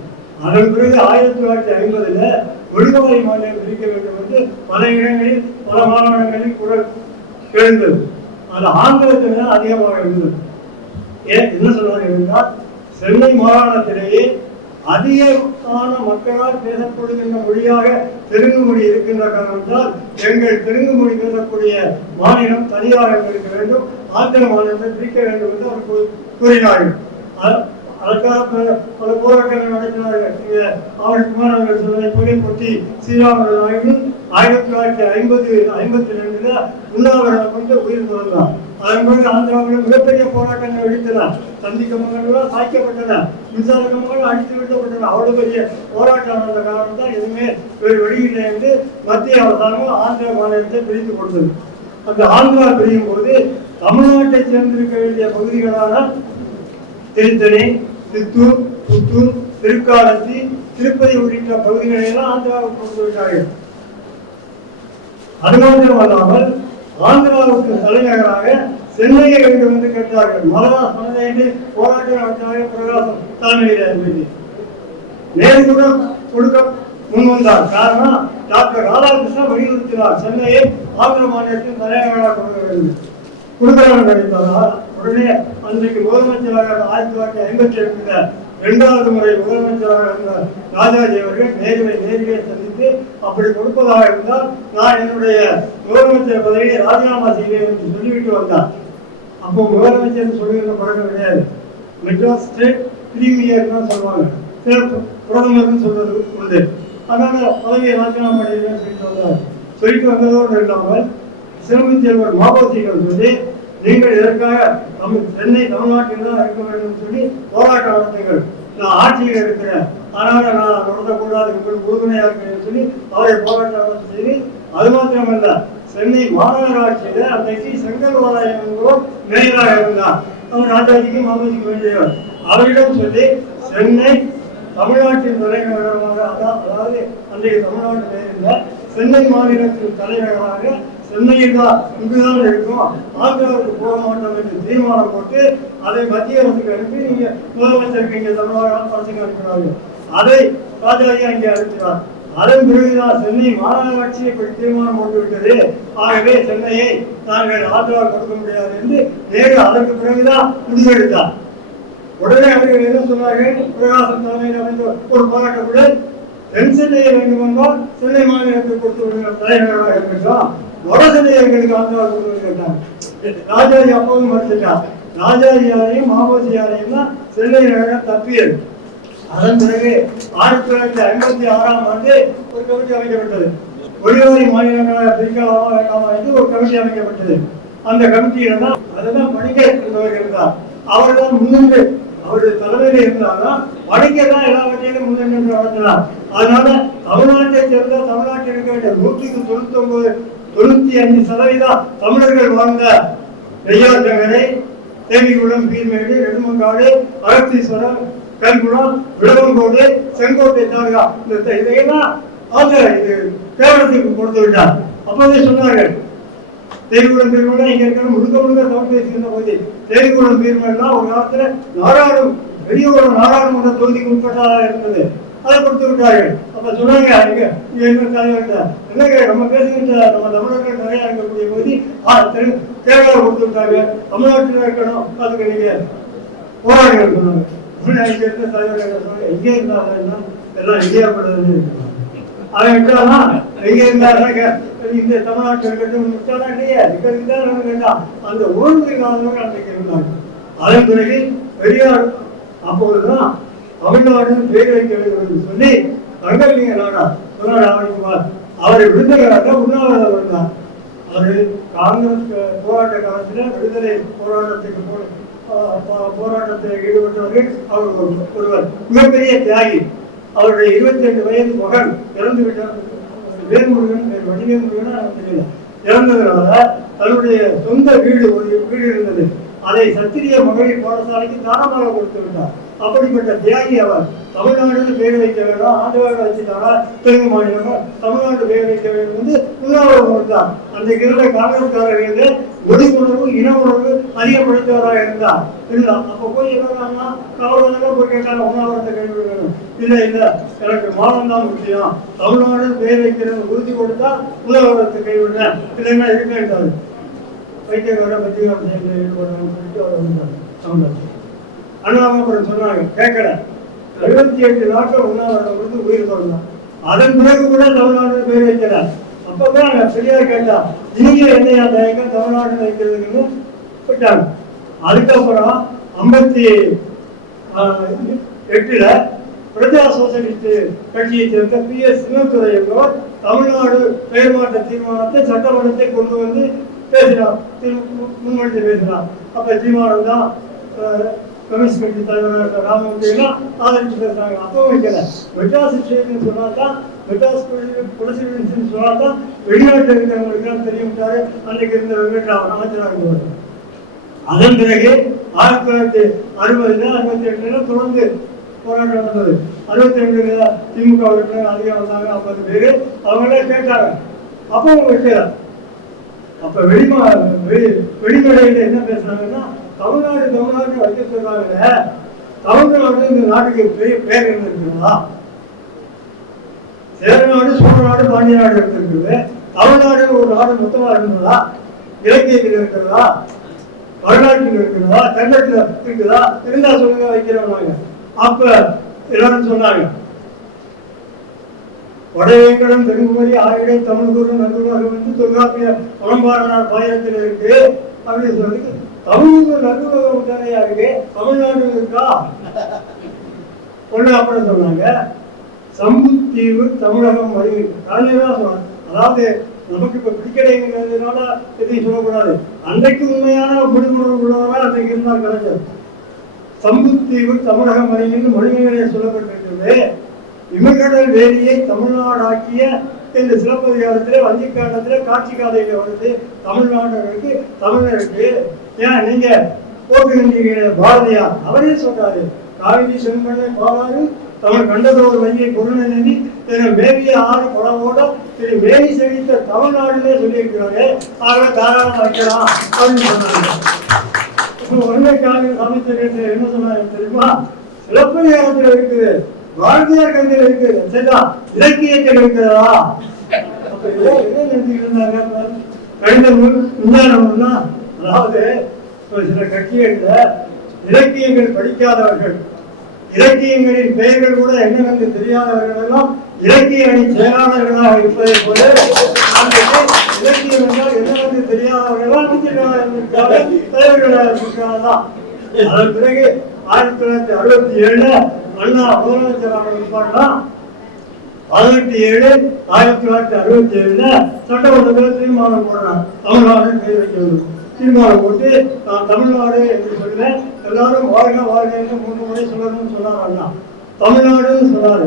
அதன் பிறகு 1950 மொழிவாரி மாநிலம் பிரிக்க வேண்டும் என்று பல இடங்களில் பல மாகாணங்களில் குரல் எழுந்தது. அது ஆங்கிலத்தில் அதிகமாக இருந்தது. என்ன சொல்வார்கள் என்றால், சென்னை மாகாணத்திலேயே அதிகமான மக்களால் பேசப்படுகின்ற மொழியாக தெலுங்கு மொழி இருக்கின்ற காரணத்தால் எங்கள் தெலுங்கு மொழி பேசக்கூடிய மாநிலம் தனியாக இருக்க வேண்டும், ஆந்திர மாநிலத்தை பிரிக்க வேண்டும் என்று அவர் கூறினார்கள். அதற்காக பல போராட்டங்கள் நடத்தினார்கள். அவர் குமாரர்கள் சொன்னதை போல பொட்டி ஸ்ரீராமன் நாயுடு 1952 உண்ணாவிரதம் கொண்டு உயிர் துறந்தார். அதன் பிறகு ஆந்திராவில் மிகப்பெரிய போராட்டங்கள் வெடித்தன. சந்திக்க மகன்கள் சாய்க்கப்பட்டன, மின்சார கம்பங்கள் அடித்து விட்டப்பட்டன. அவ்வளவு பெரிய போராட்டம் நடந்த காரணத்தால் எதுவுமே வேறு வழியில்லை என்று மத்திய அரசாங்கம் ஆந்திர மாநிலத்தை பிரித்து கொடுத்தது. அந்த ஆந்திரா பிரியும் போது தமிழ்நாட்டை சேர்ந்திருக்க வேண்டிய பகுதிகளான திருத்தணி, சித்தூர், புத்தூர், திருக்காலத்தி, திருப்பதி உள்ளிட்ட பகுதிகளை எல்லாம் ஆந்திராவுக்கு கொண்டு விட்டார்கள். அது மாத்திரமல்லாமல் ஆந்திராவுக்கு தலைநகராக சென்னையை வேண்டும் என்று கேட்டார்கள். மதராஸ் மனதை போராட்டம் நடத்தினார்கள். பிரகாசம் தலைமையில் நேரு கூட கொடுக்க முன்வந்தார். காரணம், டாக்டர் ராதாகிருஷ்ணன் வலியுறுத்தினார் சென்னையை ஆந்திர மாநிலத்தின் தலைநகராக கொடுக்க வேண்டும். கொடுக்கிறார்கள் நினைத்தாரா? உடனே அன்றைக்கு முதலமைச்சராக 1952 2வது முறை முதலமைச்சராக இருந்த ராஜாஜி அவர்கள் நேருவை நேரிலே சந்தித்து அப்படி கொடுப்பதாக இருந்தால் நான் என்னுடைய முதலமைச்சர் பதவியை ராஜினாமா செய்வேன் என்று சொல்லிவிட்டு வந்தார். அப்போ முதலமைச்சர் சொல்லுகின்ற பழக்கம் கிடையாது. மெட்ராஸ் ஸ்டேட் பிரீமியர் தான் சொல்லுவாங்க, பிரதமர்னு சொல்றது உண்டு. அதனால பதவியை ராஜினாமா பண்ணிடுவேன் சொல்லிட்டு வந்தார். சொல்லிட்டு வந்ததோடு இல்லாமல் சிறப்பு செல்வர் மாபோசிகள் சொல்லி, நீங்கள் இதற்காக சென்னை தமிழ்நாட்டில் தான் இருக்க வேண்டும் சொல்லி போராட்டம் நடத்துங்கள், நான் ஆட்சியில் இருக்கிறேன், அதனால நான் நடத்தக்கூடாது, உங்களுக்கு உறுதுணையாக இருக்கிறேன் சொல்லி அவரை போராட்டம் செய்து, அது மாத்திரமல்ல சென்னை மாநகராட்சியில அன்றைக்கு செங்கல்வாராயன் என்பவர் மேயராக இருந்தார். அவர் ராஜாஜிக்கு மாபோசிக்கு வேண்டியவர். அவரிடம் சொல்லி சென்னை தமிழ்நாட்டின் தலைநகரமாக, அதாவது அன்றைக்கு தமிழ்நாட்டில் இருந்த சென்னை மாநிலத்தின் தலைநகராக சென்னையில் தான் இங்குதான் இருக்கும், ஆந்திராவுக்கு போக மாட்டோம் என்று தீர்மானம் போட்டு அதை மத்திய அரசுக்கு அனுப்பி நீங்க முதலமைச்சருக்கு இங்கே தமிழ்நாடு அரசுக்கு அனுப்பினார்கள். அதை ராஜாஜி அங்கே அனுப்பினார். அதன் பிறகுதான் சென்னை மாநகராட்சியை இப்படி தீர்மானம் போட்டுவிட்டது, ஆகவே சென்னையை நாங்கள் ஆந்திரா கொடுக்க முடியாது என்று நேரு அதற்கு பிறகுதான் முடிவெடுத்தார். உடனே அவர்கள் என்ன சொன்னார்கள், பிரகாசம் தலைமையில் அமைந்த ஒரு போராட்டக்குழு தென் சென்னையை வேண்டுமென்றால் சென்னை மாநிலத்தை கொடுத்து தலைநகராக இருக்கட்டும், வட சென்னையை எங்களுக்கு ஆந்திராவுக்கு கொடுத்து கேட்டாங்க. ராஜாஜி அப்போதும் மறுத்துட்டார். ராஜாஜியாரையும் மாவோசியாரையும் தான் சென்னை நகரம் தப்பியது. அதன் பிறகு 1956ஆம் ஆண்டு ஒரு கமிட்டி அமைக்கப்பட்டது. ஒளிவாரி மாநிலங்களாக பிரிக்கலாமா வேண்டாமா என்று ஒரு கமிட்டி அமைக்கப்பட்டது. அந்த கமிட்டியில தான் அதுதான் வணிகர் என்பவர் இருந்தார். அவர் தான் முன்னின்று அவருடைய தலைமையில இருந்தால்தான் வணிகர் தான் எல்லாவற்றையும் முன்னின்று நடத்தினார். அதனால தமிழ்நாட்டை சேர்ந்த தமிழ்நாட்டில் இருக்க வேண்டிய 95% தமிழர்கள் வாழ்ந்த நெய்யாற்றங்கரை, தேவிகுளம், பீர்மேடு, நெடுமங்காடு, அகத்தீஸ்வரம், கல்குளம், விளவங்கோடு, செங்கோட்டை தாலுகா இதையெல்லாம் இது கேரளத்துக்கு கொடுத்து விட்டார். அப்போதே சொன்னார்கள், தேவிகுளம் பீர்மேடு இங்க இருக்கிற முழுக்க தமிழ் பேசுகின்ற போது தேவிகுளம் பீர்மேடுலாம் ஒரு காலத்துல பெரிய ஒரு நாடாளுமன்ற தொகுதிக்கு உட்பட்டதாக இருந்தது. அதை கொடுத்து விட்டார்கள். அப்ப சொன்னாங்க, என்ன தலைவர் என்னங்க நம்ம பேசுகின்ற நம்ம தமிழர்கள் நிறைய இருக்கக்கூடிய பகுதி கேரளா கொடுத்து விட்டாங்க, தமிழ்நாட்டில் இருக்கணும், அதுக்கு நீங்க போராடுகள் சொன்னாங்க. இங்க இருந்த தலைவர்கள் சொன்னாங்க, எங்கே இருந்தாங்கன்னா எல்லாம் இந்தியாப்படுறது இருக்கிறாங்க. அதை விட்டானா எங்க இருந்தாங்க இந்த தமிழ்நாட்டில் இருக்கட்டும் விட்டானா இல்லையா இருக்கிறதுக்கு தான் வேண்டாம். அந்த உணர்வுகள் அன்றைக்கு இருந்தாங்க. அதன் பிறகு பெரியார் அப்போதுதான் தமிழ்நாடு பேர் வைக்க வேண்டும் என்று சொல்லி தங்கலிங்க நாடா சொன்னார். அவரை விடுதலையாக உண்ணாவிரதம் இருந்தார். அவரு காங்கிரஸ் போராட்ட காலத்தில் விடுதலை போராட்டத்தில் ஈடுபட்டவர்கள் அவர் ஒருவர் மிகப்பெரிய தியாகி. அவருடைய 22 வயது மகன் இறந்து விட்டார். வேல்முருகன், வடிவேல்முருகன் தெரியல, இறந்ததுனால தன்னுடைய சொந்த வீடு இருந்தது. அதை சத்திரிய மகளிர் பாடசாலைக்கு தானமாக கொடுத்து விட்டார். அப்படிப்பட்ட தியாகி அவர். தமிழ்நாடு பேர் வைக்க வேண்டும், ஆந்திராவில் வச்சுட்டாரா தெலுங்கு மாநிலம் தமிழ்நாடு பேர் வைக்க வேண்டும் என்று உண்ணாவிரதம் கொடுத்தார். அன்றைக்கு இருந்த காங்கிரஸ்காரர்கள் மொழி உணர்வு, இன உணர்வு அதிகப்படுத்தவராக இருந்தார். அப்ப போய் என்னன்னா காவலர்கள் போய் கேட்டாங்க, உண்ணாவிரத்தை கைவிட வேண்டும். இல்ல எனக்கு மானம் தான் முக்கியம், தமிழ்நாடு பேர் வைக்கிறது உறுதி கொடுத்தா உண்ணாவிரத்தை கைவிடுறேன், இல்லைன்னா இருக்கின்றாரு வைத்தியகார பத்திரிகாரம் செய்ய ஈடுபடுறான்னு சொல்லிட்டு அவர் வந்தார். அண்ணாமலை சொன்னாங்க, கேட்கல. 78 நாட்கள் உண்ணாவிரதம் கொடுத்து உயிர் தொடர்ந்தார். அதன் பிறகு கூட தமிழ்நாடு பேர் வைக்கிறார். அப்பதான் பெரியார் கேட்டா, நீங்க என்னையா தயக்கம் தமிழ்நாடு வைக்கிறதுன்னு போயிட்டாங்க. அதுக்கப்புறம் 58ல் பிரஜா சோசலிஸ்ட் கட்சியை சேர்ந்த PS சின்னத்துரை என்பவர் தமிழ்நாடு பெயர் மாற்ற தீர்மானத்தை சட்டமன்றத்தை கொண்டு வந்து பேசினார், முன்மொழிந்து பேசினார். அப்ப தீர்மானம் தான் கம்யூனிஸ்ட் கட்சி தலைவராக ராமமூர்த்தியெல்லாம் ஆதரிச்சு பேசுறாங்க. அப்பவும் வைக்கல. மெட்ராஸ் ஸ்டேட்னு சொன்னாதான், மெட்ராஸ் புரட்சி சொன்னாதான் வெளிநாட்டில் இருக்கிறவங்களுக்கு தெரியும்ட்டாரு அன்னைக்கு இருந்த வெங்கட்ராமன் அமைச்சராக இருந்தவர். அதன் பிறகு 1960 68 தொடர்ந்து போராட்டம் வந்தது. 62 திமுக உறுப்பினர் அதிகம் வந்தாங்க, 50 பேரு. அவங்களே கேட்டாங்க, அப்பவும் வைக்கல. அப்ப வெளிமலையில என்ன பேசுறாங்கன்னா, தமிழ்நாடு வைக்க சொல்றாங்க, தமிழ்நாடு இந்த நாட்டுக்கு பெரிய பேர் இருந்திருக்குங்களா? சேரநாடு, சோழநாடு, பாண்டிய நாடு இருந்திருக்குது. தமிழ்நாடு ஒரு நாடு மொத்தமா இருந்ததா? இலக்கியத்தில் இருக்கிறதா? வரலாற்றில் இருக்கிறதா? கன்னடத்தில் இருக்குதா? இருந்தா சொல்லுங்க, வைக்கிறவங்க. அப்ப எல்லாரும் சொன்னாங்க, வடவேங்கடம், தெலுங்குமொழி, ஆயிடை, தமிழ்கூறு, நல்குலகம் என்று தொல்காப்பிய பழம்பாடனார் பாயிரத்தில் இருக்கு அப்படின்னு சொல்லி தமிழ்க்கு நல்குலகம் தானையா இருக்கு, தமிழ்நாடு இருக்கா ஒண்ணு அப்படின்னு சொன்னாங்க. சம்புத்தீவு தமிழகம் வருகிறது தான் சொன்னாங்க. அதாவது நமக்கு இப்ப பிடிக்கலைங்கிறதுனால எதையும் சொல்லக்கூடாது. அன்றைக்கு உண்மையான விடுமுறை உள்ளவர்கள் அன்றைக்கு இருந்தால் கிடைச்சது. சம்புத்தீவு தமிழகம் வருகிறது மொழிமையிலே சொல்லப்பட்டிருக்கிறது. இமக்கடல் வேலியை தமிழ்நாடாக்கிய இந்த சிலப்பதிகாரத்திலே வஞ்சிக்காண்டத்திலே காட்சி காதையில வருது. தமிழ்நாடுகளுக்கு தமிழருக்கு ஏன் நீங்க போட்டுகின்றீங்க? பாரதியார் அவரே சொல்றாரு, காவிரி செம்மண்ணை பாலாறு தமிழ் கண்டதோர் வையை பொருளை நெறி மேவிய ஆறு குளவோட திரு மேவி செழித்த தமிழ்நாடுலே சொல்லியிருக்கிறாரு. ஆகவே தாராளம் வைக்கலாம் அப்படின்னு சொன்னாங்க. ஒருமை காங்கிரஸ் அமைச்சர் என்ன சொன்னாங்க தெரியுமா? சிலப்பதிகாரத்தில் இருக்குது, பாரதியார் கவிதையில் இருக்குது, சரிதா, இலக்கியத்தில் இருக்கிறதா? அப்ப என்ன நினைச்சுட்டு இருந்தாங்க? கடித விஞ்ஞானம்னா, அதாவது சில கட்சிகள்ல இலக்கியங்கள் படிக்காதவர்கள், இலக்கியங்களின் பெயர்கள் கூட என்னவென்று தெரியாதவர்கள் எல்லாம் இலக்கிய அணி செயலாளர்களாக இருப்பதை போல இலக்கியம் என்றால் என்னவென்று தெரியாதவர்கள் தலைவர்களாக இருக்கிறார்களா. அதன் பிறகு 1967 அண்ணா முதலமைச்சராக இருப்பார்களா. 18/7/1967 சட்டமன்றத்தில் தீர்மானம் போடுறார். தமிழ்நாடு பெயர் வைக்க வேண்டும். தீர்மானம் போட்டு நான் தமிழ்நாடு என்று சொல்லுவேன், எல்லாரும் வாழ்க வாழ்க என்று 3 முறை சொல்லணும்னு சொன்னார் அண்ணா. தமிழ்நாடுன்னு சொன்னாரு,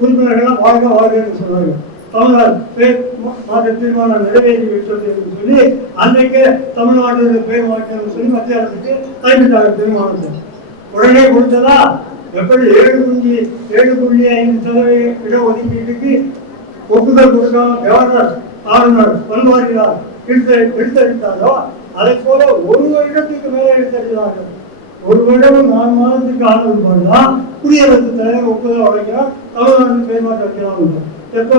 உறுப்பினர்கள் வாழ்க வாழ்க என்று சொன்னாங்க. தமிழ்நாடு பேர் மாற்ற தீர்மானம் நிறைவேற்றி விட்டது என்று சொல்லி அன்றைக்கு தமிழ்நாடு பேர் மாற்றணும்னு சொல்லி மத்திய அரசுக்கு கைவிட்டாங்க தீர்மானத்தை. உடனே கொடுத்ததா எப்படி 7.5% இடஒதுக்கீட்டுக்கு ஒப்புதல் கொடுக்காம கவர்னர் ஆளுநர் பன்வாரிலால் எடுத்தெடுத்தாரோ அதை போல 1 வருடத்துக்கு மேலே எடுத்தெடுத்தார்கள். 1 வருடம் 4 மாதத்துக்கு ஆளுநர் குடியரசுத் தலைவர் ஒப்புதல் வழங்கினார். தமிழ்நாடு பேர் மாற்ற வைக்கலாம். எப்போ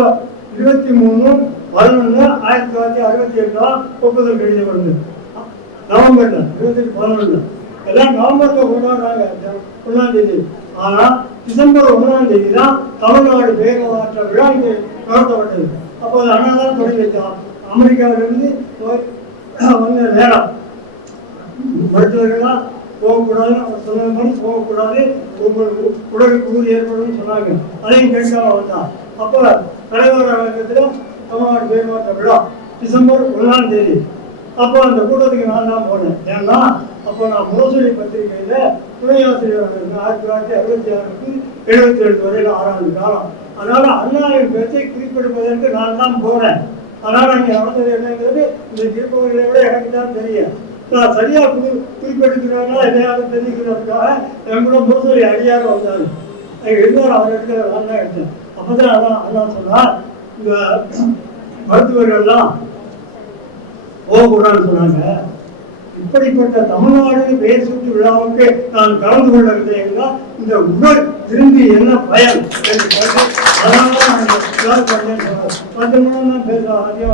23/11/1968 ஒப்புதல் கிடைக்கப்படுது. நவம்பர்ல 2011 எல்லாம் நவம்பர்ல கொண்டாடுறாங்க 1ஆம் தேதி. ஆனா டிசம்பர் 1ஆம் தேதி தான் தமிழ்நாடு பெயர் மாற்ற விழா இங்கே நடத்தப்பட்டது. அப்போ அண்ணா தான் தொடங்கி வச்சான். அமெரிக்காவிலிருந்து வந்த நேரம் மருத்துவர்கள்லாம் போகக்கூடாது, சொன்ன மாதிரி போகக்கூடாது, உடலுக்கு ஊர் ஏற்படும் சொன்னாங்க. அதையும் கேட்காம வந்தான். அப்போ தலைவர் அலுவலகத்தில் தமிழ்நாடு பெயர் மாற்ற விழா டிசம்பர் 1ஆம் தேதி. அப்போ அந்த கூட்டத்துக்கு நான் தான் போனேன். ஏன்னா அப்போ நான் முரசொலி பத்திரிகையில துணை ஆசிரியர் 1966 வரையில் 6 ஆண்டு காலம். அதனால அண்ணாவின் பேச்சை குறிப்பிடுவதற்கு நான் தான் போனேன். அதனால நீங்க நடந்தது என்னங்கிறது இந்த திருப்பவர்களை விட எனக்கு தான் தெரியும். நான் சரியா குறிப்பிடுகிறாங்களா எதையாவது தெரிவிக்கிறதுக்காக என் கூட முரசொலி அடியாக வந்தாரு. இருந்தார், அவர் எடுக்கிற நான் தான் எடுத்தேன். அப்பதான் அண்ணா சொன்னா இந்த மருத்துவர்கள்லாம் போகக்கூடாதுன்னு சொன்னாங்க. இப்படிப்பட்ட தமிழ்நாடு பெயர் சூட்டு விழாவுக்கு நான் கலந்து கொள்ளவில்லை என்றால் இந்த உடல் திரும்பி என்ன பயன் என்று கேட்டு அதனாலதான் அதிகமாக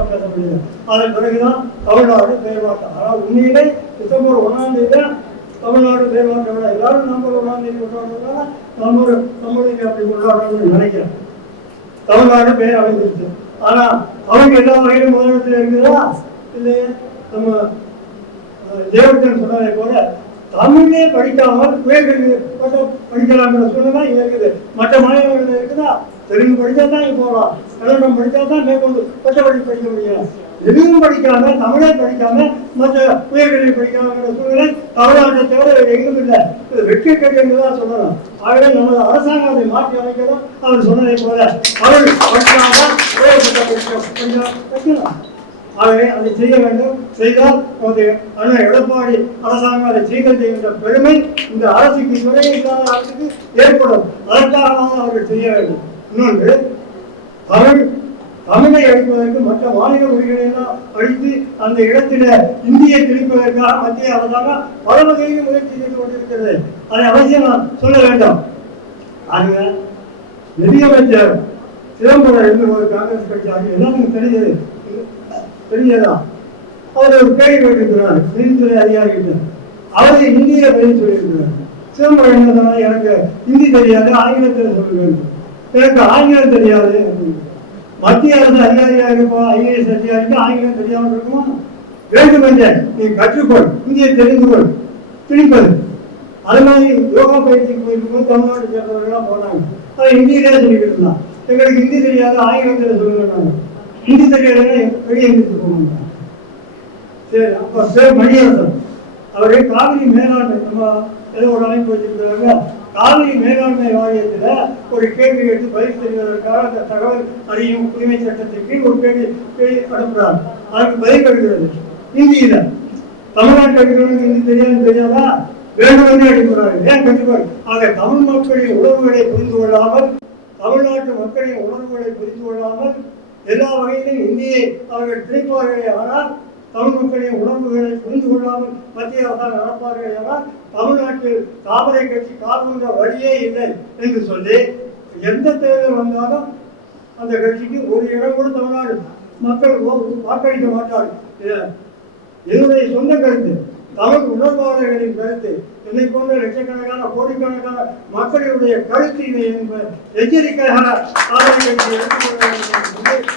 பேச முடியாது. அதன் பிறகுதான் தமிழ்நாடு பெயர் மாற்றம். ஆனால் உண்மையிலே டிசம்பர் 1ஆம் தேதி தான் தமிழ்நாடு பெயர் மாற்ற விழா. எல்லாரும் நம்பர் 1ஆம் தேதி கொண்டாடுறதுனால நம்மளுக்கு அப்படி கொண்டாடணும்னு நினைக்கிறேன். தமிழ்நாடு பெயர் அமைந்திருக்கு. ஆனா அவங்க எல்லா வகையிலும் முதலிடத்தில் இருக்குதா இல்லையே? நம்ம தேவத்தன் சொன்னதை போல தமிழே படிக்காமல் உயர்கல்வி படிக்கலாம் சூழ்நிலை இங்க இருக்குது. மற்ற மாநிலங்களில் இருக்குதா? தெலுங்கு படித்தா தான் இங்க போகலாம், கன்னடம் படித்தா தான் மேற்கொண்டு பட்டப்படி படிக்க முடியும். எதுவும் படிக்காம தமிழை படிக்காம மற்ற உயர்கல்வி படிக்காமங்கிற சூழ்நிலை தமிழ்நாட்டை தவிர எங்கும் இல்லை. இது வெற்றி கல்வி என்றுதான் சொல்லணும். ஆகவே நமது அரசாங்கம் அதை மாற்றி அமைக்கணும். அவர் சொன்னதை போல அவர் படிக்காமல் படிக்கலாம். ஆகவே அதை செய்ய வேண்டும். செய்தால் அண்ணா எடப்பாடி அரசாங்கம் அதை செய்தது என்ற பெருமை இந்த அரசுக்கு, துறை இல்லாத அரசுக்கு ஏற்படும். அதற்காக அவர்கள் செய்ய வேண்டும். இன்னொன்று, தமிழை அழிப்பதற்கு மற்ற மாநில மொழிகளை எல்லாம் அழித்து அந்த இடத்தில இந்தியை திணிப்பதற்காக மத்திய அரசாங்கம் பல வகையில் முயற்சி செய்து கொண்டிருக்கிறது. அதை அவசியம் நான் சொல்ல வேண்டும். ஆக நிதியமைச்சர் சிதம்பரம் என்று ஒரு காங்கிரஸ் கட்சி எல்லாருக்கும் தெரிஞ்சதா அவர் ஒரு கேள்வி கேட்டிருக்கிறார் நீதித்துறை அதிகாரிகிட்ட. அவரை இந்தியில பதில் சொல்லியிருக்கிறார். சிதம்பரம் என்ன சொன்னா, எனக்கு ஹிந்தி தெரியாது, ஆங்கிலத்தில் சொல்ல வேண்டும். எனக்கு ஆங்கிலம் தெரியாது. மத்திய அரசு அதிகாரியாக இருப்போம், ஐஏஎஸ் அதிகாரிக்கு ஆங்கிலம் தெரியாமல் இருக்குமா? வேண்டும் என்ற நீ கற்றுக்கொள், இந்தியை தெரிந்து கொள், திணிப்பது. அது மாதிரி யோகா பயிற்சிக்கு போயிருக்கும்போது தமிழ்நாட்டை சேர்ந்தவர்கள்லாம் போனாங்க. அதை ஹிந்தியிலே சொல்லிக்கிட்டு இருந்தான். எங்களுக்கு ஹிந்தி தெரியாது, ஆங்கிலத்தில் சொல்லுங்க. ஹிந்தி தெரியாதுன்னா வெளியே எழுதிட்டு போகணும். சரி, அப்போ சார் மணியரசன் அவரே காவிரி மேலாண்மை, நம்ம ஏதோ ஒரு அமைப்பு வச்சிருக்கிறாங்க, காவிரி மேலாண்மை வாரியத்தில் ஒரு கேள்வி எடுத்து பதில் தெரிவதற்காக அந்த தகவல் அறியும் உரிமை சட்டத்திற்கு ஒரு கேள்வி அனுப்புகிறார். அதுக்கு பதில் எடுக்கிறது ஹிந்தியில. தமிழ்நாட்டு அடிக்கிறவனுக்கு ஹிந்தி தெரியாதா? வேண்டுமென்றே அடிக்கிறார்கள். ஏன் கற்றுக்கொள்? ஆக தமிழ் மக்களின் உணர்வுகளை புரிந்து கொள்ளாமல், தமிழ்நாட்டு மக்களின் உணர்வுகளை புரிந்து கொள்ளாமல் எல்லா வகையிலும் இந்தியை அவர்கள் திணிப்பார்களே. ஆனால் தமிழ் மக்களின் உணர்வுகளை புரிந்து கொள்ளாமல் மத்திய அரசாங்கம் நடப்பார்களே. ஆனால் தமிழ்நாட்டில் தாமரை கட்சி காண்கின்ற வழியே இல்லை என்று சொல்லி எந்த தேர்தல் வந்தாலும் அந்த கட்சிக்கு ஒரு இடம் கூட தமிழ்நாடு மக்கள் வாக்களிக்க மாட்டார்கள். என்னுடைய சொந்த கருத்து. தமிழ் உணர்வாளர்களின் கருத்து, என்னை போன்ற லட்சக்கணக்கான கோடிக்கணக்கான மக்களுடைய கருத்து இதை என்பது எச்சரிக்கையாக எடுத்துக்கொள்ள வேண்டும்.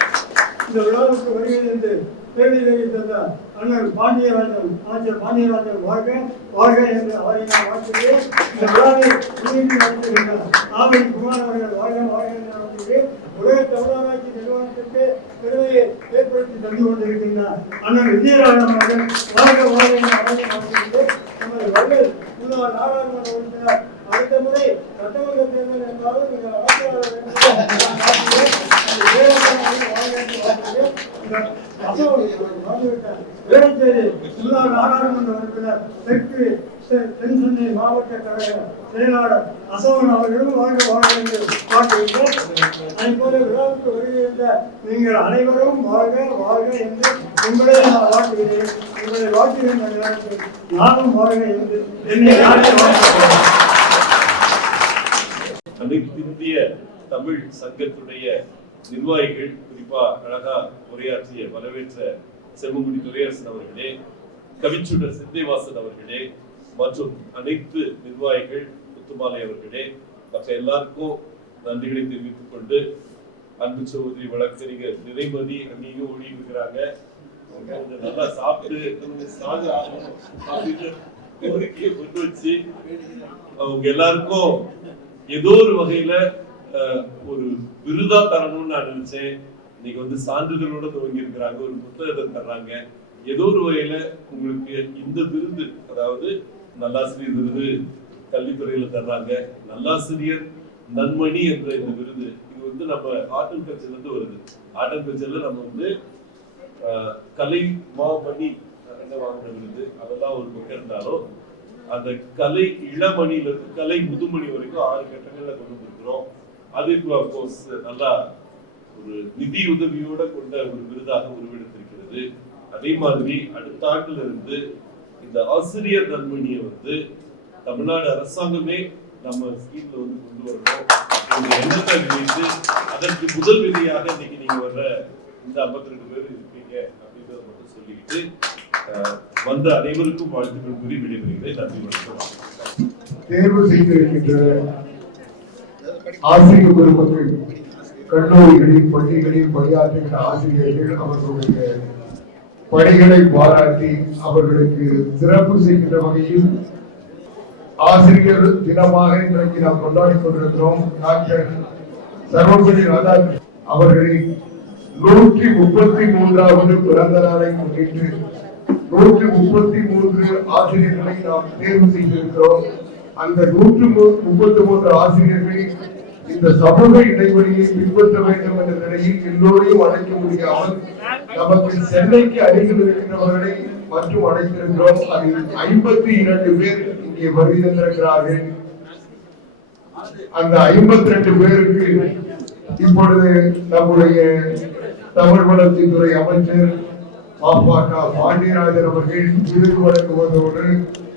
இந்த விழாவுக்கு வருகிறது என்று பேரணியை தந்த அண்ணன் பாண்டியராஜன், அமைச்சர் பாண்டியராஜன் வாழ்க வாழ்க என்று அவரை நான் வாழ்த்துகிறேன். இந்த விழாவை முன்னிட்டு நடத்துகின்ற ஆவை குமார் அவர்கள் வாழ்க வாழ்க என்று நடத்துகிறேன். உலக தமிழராட்சி நிறுவனத்திற்கு பெருமையை ஏற்படுத்தி தந்து கொண்டிருக்கின்றார் அண்ணன் விஜயராஜன் அவர்கள் வாழ்க வாழ்க என்று அவரை வாழ்த்துகிறேன். நமது வள்ளல் முன்னாள் நாடாளுமன்ற உறுப்பினர் அடுத்த முறை சட்டமன்ற தேர்தல் என்றாலும் நீங்கள் ஆட்சியாளர் முன்னாள் நாடாளுமன்ற உறுப்பினர் தெற்கு தென் சென்னை மாவட்ட கழக செயலாளர் அசோகன் அவர்களும் வாழ்க வாழ்க என்று வாழ்த்துகிறேன். அதே போல விழாவுக்கு வருகின்ற நீங்கள் அனைவரும் வாழ்க வாழ்க என்று உங்களை நான் வாழ்த்துகிறேன். உங்களை வாழ்த்துகின்ற நேரத்தில் நானும் வாழ்க என்று என்னை வாழ்த்துகிறேன். அனைத்து இந்திய தமிழ் சங்கத்துடைய நிர்வாகிகள், குறிப்பா அழகா உரையாற்றிய வரவேற்ற செல்வமுடி துரையரசன் அவர்களே, கவிச்சுடர் சிந்தைவாசன் அவர்களே மற்றும் அனைத்து நிர்வாகிகள், முத்துமாலை அவர்களே, மற்ற எல்லாருக்கும் நன்றிகளை தெரிவித்துக் கொண்டு, அன்பு சகோதரி வழக்கறிஞர் நிறைமதி அங்கேயும் ஓடி இருக்கிறாங்க, நல்லா சாப்பிட்டு கொண்டு வச்சு அவங்க எல்லாருக்கும் ஏதோ ஒரு வகையில ஒரு விருதா தரணும்னு நான் நினைச்சேன். இன்னைக்கு வந்து சான்றிதழோட துவங்கி இருக்கிறாங்க, ஒரு புத்தகத்தை தர்றாங்க. ஏதோ ஒரு வகையில உங்களுக்கு இந்த விருது, அதாவது நல்லாசிரியர் விருது கல்வித்துறையில தர்றாங்க, நல்லாசிரியர் நன்மணி என்ற இந்த விருது, இது வந்து நம்ம ஆர்ட் அண்ட் கல்ச்சர்ல இருந்து வருது. ஆர்ட் அண்ட் கல்ச்சர்ல நம்ம வந்து கலை மாமணி என்ன வாங்கின விருது அதெல்லாம் ஒரு பக்கம் இருந்தாலும், அந்த கலை இளமணில இருந்து கலை முதுமணி வரைக்கும் 6 கட்டங்கள்ல கொண்டு வந்திருக்கிறோம். அது இப்போ அப்கோர்ஸ் நல்லா ஒரு நிதி உதவியோட கொண்ட ஒரு விருதாக உருவெடுத்திருக்கிறது. அதே மாதிரி அடுத்த ஆண்டுல இருந்து இந்த ஆசிரியர் நன்மணியை வந்து தமிழ்நாடு அரசாங்கமே நம்ம ஸ்கீம்ல வந்து கொண்டு வரணும் எண்ணத்தை நினைத்து, அதற்கு முதல் விதியாக இன்னைக்கு நீங்க வர்ற இந்த 52 பேர் இருக்கீங்க அப்படின்றத மட்டும் சொல்லிக்கிட்டு வந்த அனைவருக்கும் வாழ்த்துக்கள் கூறி விடைபெறுகிறேன். நன்றி, வணக்கம். தேர்வு செய்திருக்கின்ற ஆசிரியர் பெருமக்கள், கல்லூரிகளில் பள்ளிகளில் பணியாற்றுகின்ற ஆசிரியர்கள் அவர்களுடைய பணிகளை பாராட்டி அவர்களுக்கு சிறப்பு செய்கின்ற வகையில் ஆசிரியர் தினமாக இன்றைக்கு நாம் கொண்டாடி கொண்டிருக்கிறோம். டாக்டர் சர்வபள்ளி ராதாகிருஷ்ணன் அவர்களின் 133வது பிறந்த நாளை முன்னிட்டு 133 ஆசிரியர்களை நாம் தேர்வு செய்திருக்கிறோம். அந்த 133 ஆசிரியர்கள் இந்த சமூக இடைவெளியை பின்பற்ற வேண்டும் என்ற நிலையில் எல்லோரையும் அழைக்க முடியாமல் நமக்கு சென்னைக்கு அருகில் இருக்கின்றவர்களை மற்றும் அழைத்திருக்கிறோம். அதில் 52 பேர் இங்கே வருகின்றிருக்கிறார்கள். அந்த 52 பேருக்கு இப்பொழுது நம்முடைய தமிழ் வளர்ச்சித்துறை அமைச்சர் பாப்பாக்க பாண்டியராஜன் அவர்கள் விருது வழங்குவதோடு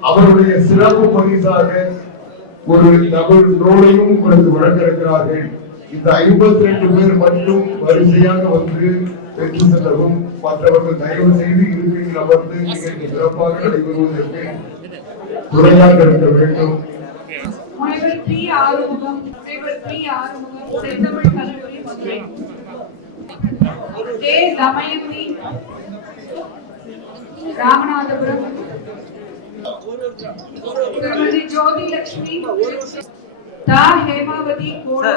அவருடைய சிறப்பு பரிசாக ஒரு தமிழ் நூலையும் உங்களுக்கு வழங்க இருக்கிறார்கள். இந்த 52 பேர் மட்டும் வரிசையாக வந்து பெற்று செல்லவும், மற்றவர்கள் தயவு செய்து இருக்கையில் அமர்ந்து நிகழ்ச்சி சிறப்பாக நடைபெறுவதற்கு துணையாக இருக்க வேண்டும். ராமநாதபுரம் திருமதி ஜோதி லட்சுமி, தா ஹேமாவதி கோடு,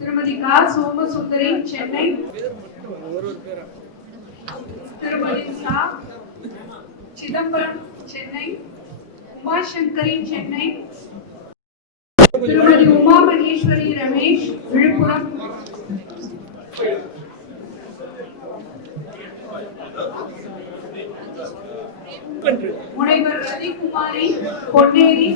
திருமதி கா சோமசுந்தரி சென்னை, திருமதி சா சிதம்பரம் சென்னை, உமாசங்கரி சென்னை, திருமதி உமா மகேஸ்வரி ரமேஷ் விழுப்புரம், முனைவர் ரதிகுமாரி பொன்னேரி,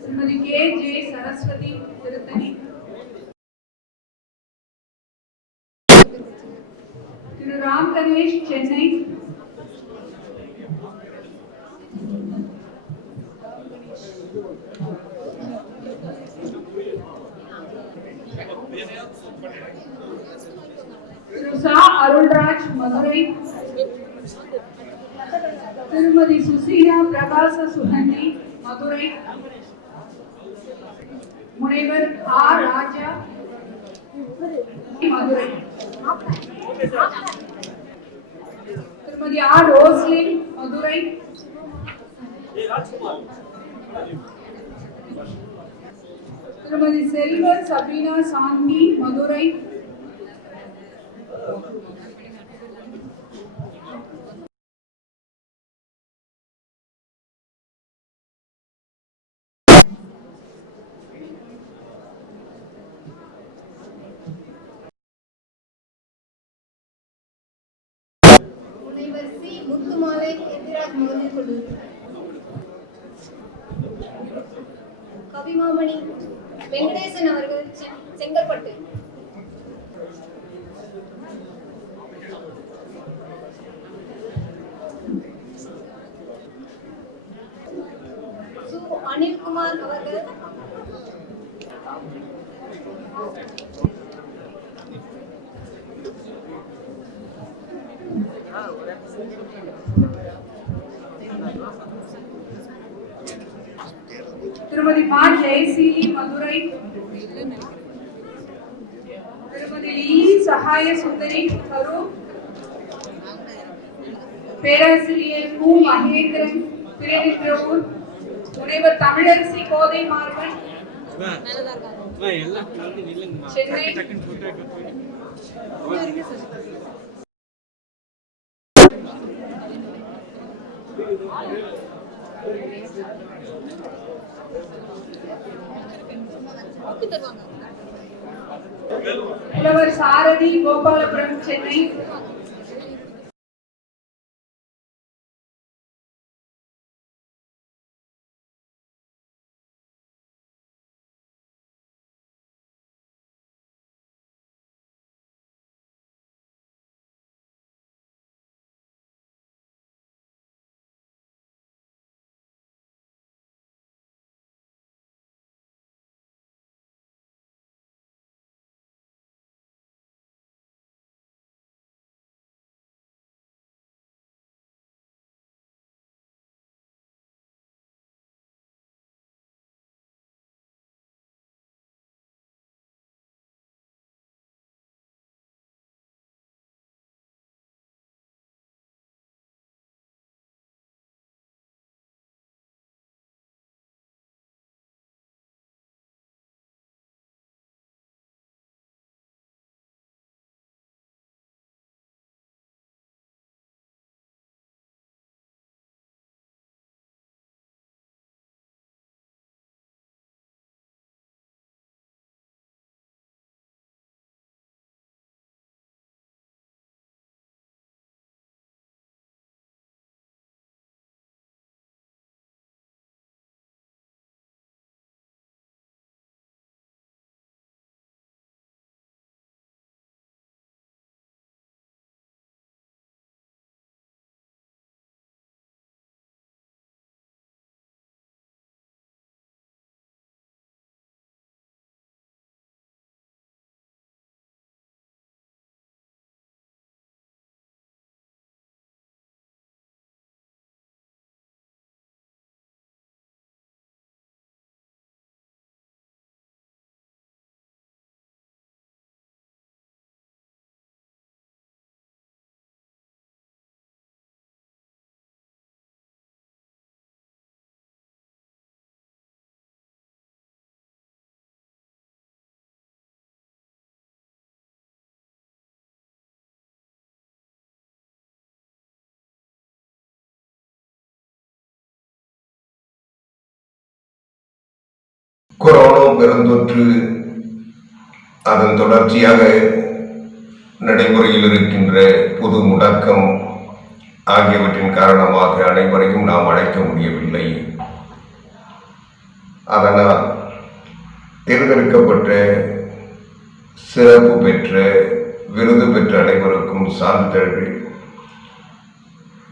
श्रीमती के जे सरस्वती திருத்தணி, திரு ராம் கணேஷ் சென்னை, திரு சா அருள்ராஜ் மதுரை, திருமதி சுசீலா பிரகாச சுகந்தி மதுரை, முனைவர் ஆர் ராஜா மதுரை, திருமதி ஆர் ரோஸ்லின் மதுரை, திருமதி செல்வ சபீனா சாந்தி மதுரை, முனைவர் சி முத்துமாலை எதிராஜ் மகளிர் கல்லூரி, கவிமாமணி வெங்கடேசன் அவர்கள் செங்கல்பட்டு, சு அனில்குமார் அவர்கள் திருமதி மா ஜெயசீலி மதுரை, திருமதி லீலி சகாய சுந்தரி கரூர், பேராசிரியர் கு மகேந்திரன் திருநின்றவூர், முனைவர் தமிழரசி கோதை மார்பன் சென்னை, புலவர் சாரதி கோபாலபுரம் சென்னை, கொரோனா பெருந்தொற்று அதன் தொடர்ச்சியாக நடைமுறையில் இருக்கின்ற பொது முடக்கம் ஆகியவற்றின் காரணமாக அனைவரையும் நாம் அழைக்க முடியவில்லை. அதனால் தேர்ந்தெடுக்கப்பட்ட சிறப்பு பெற்ற விருது பெற்ற அனைவருக்கும் சான்றிதழ்கள்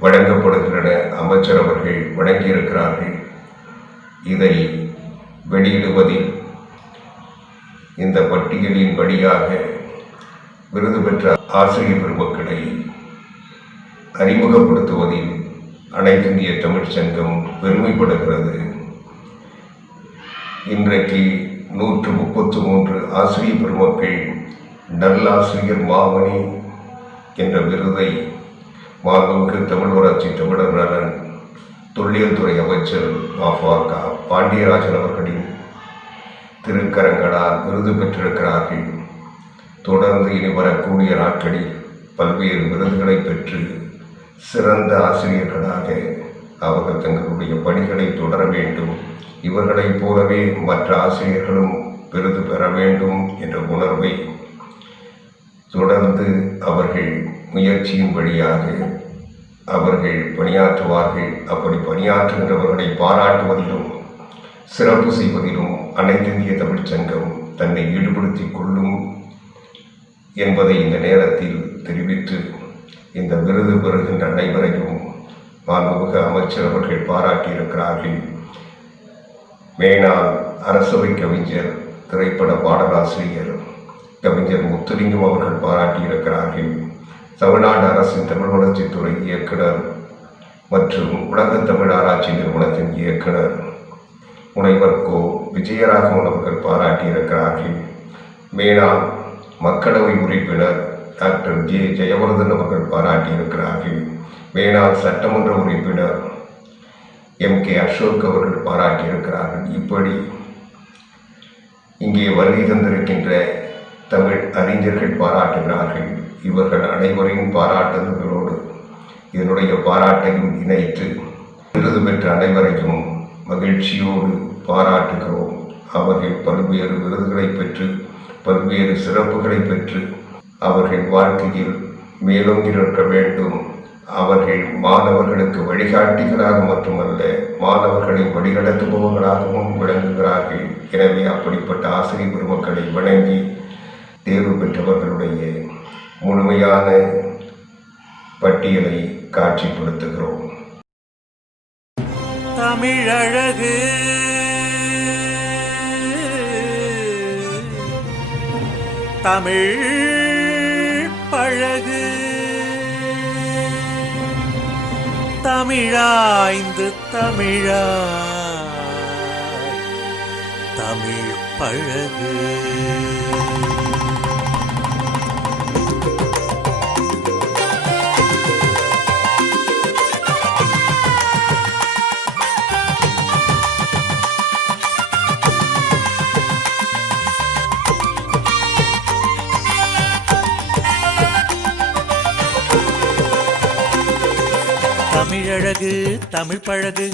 வழங்கப்படுகின்றன. அமைச்சர் அவர்கள் வழங்கியிருக்கிறார்கள். இதை வெளியிடுவதில் இந்த பட்டியலின் வழியாக விருது பெற்ற ஆசிரியர் பெருமக்களை அறிமுகப்படுத்துவதில் அனைத்து இந்திய தமிழ்ச் சங்கம் பெருமைப்படுகிறது. இன்றைக்கு 133 ஆசிரியர் பெருமக்கள் நல்லாசிரியர் மாமணி என்ற விருதை மாண்புமிகு தமிழ் வளர்ச்சி தமிழர் நலன் தொல்லியல் துறை அமைச்சர் மாஃபாக பாண்டியராஜன் அவர்களின் திருக்கரங்களால் விருது பெற்றிருக்கிறார்கள். தொடர்ந்து இனி வரக்கூடிய நாட்களில் பல்வேறு விருதுகளை பெற்று சிறந்த ஆசிரியர்களாக அவர்கள் தங்களுடைய பணிகளை தொடர வேண்டும். இவர்களைப் போலவே மற்ற ஆசிரியர்களும் விருது பெற வேண்டும் என்ற உணர்வை தொடர்ந்து அவர்கள் முயற்சியின் வழியாக அவர்கள் பணியாற்றுவார்கள். அப்படி பணியாற்றுகின்றவர்களை பாராட்டுவதிலும் சிறப்பு செய்வதிலும் அனைத்து இந்திய தமிழ்ச் சங்கம் தன்னை ஈடுபடுத்திக் கொள்ளும் என்பதை இந்த நேரத்தில் தெரிவித்து, இந்த விருது பெறுகின்ற அனைவரையும் மாண்புமிகு அமைச்சர் அவர்கள் பாராட்டியிருக்கிறார்கள். மேனாள் அரசவை கவிஞர், திரைப்பட பாடலாசிரியர் கவிஞர் முத்துலிங்கம் அவர்கள் பாராட்டியிருக்கிறார்கள். தமிழ்நாடு அரசின் தமிழ் வளர்ச்சித்துறை இயக்குனர் மற்றும் உலகத் தமிழ் ஆராய்ச்சி நிறுவனத்தின் இயக்குனர் முனைவர் கோ விஜயராகவன் அவர்கள் பாராட்டியிருக்கிறார்கள். மேனாள் மக்களவை உறுப்பினர் டாக்டர் ஜே ஜெயவர்தன் அவர்கள் பாராட்டியிருக்கிறார்கள். மேனாள் சட்டமன்ற உறுப்பினர் MK அசோக் அவர்கள் பாராட்டியிருக்கிறார்கள். இப்படி இங்கே வருகை தந்திருக்கின்ற தமிழ் அறிஞர்கள் பாராட்டுகிறார்கள். இவர்கள் அனைவரையும் பாராட்டுதல்களோடு இதனுடைய பாராட்டையும் இணைத்து விருது பெற்ற அனைவரையும் மகிழ்ச்சியோடு பாராட்டுகிறோம். அவர்கள் பல்வேறு விருதுகளை பெற்று பல்வேறு சிறப்புகளை பெற்று அவர்கள் வாழ்க்கையில் மேலோங்கி நிற்க வேண்டும். அவர்கள் மாணவர்களுக்கு வழிகாட்டிகளாக மட்டுமல்ல, மாணவர்களை வழிநடத்துபவர்களாகவும் விளங்குகிறார்கள். எனவே அப்படிப்பட்ட ஆசிரியர் பெருமக்களை வணங்கி தேர்வு பெற்றவர்களுடைய முழுமையான பட்டியலை காட்சிப்படுத்துகிறோம். தமிழழகு தமிழ் பழகு தமிழாய்ந்து தமிழாய் தமிழ் பழகு. தமிழழகு தமிழ் பழகு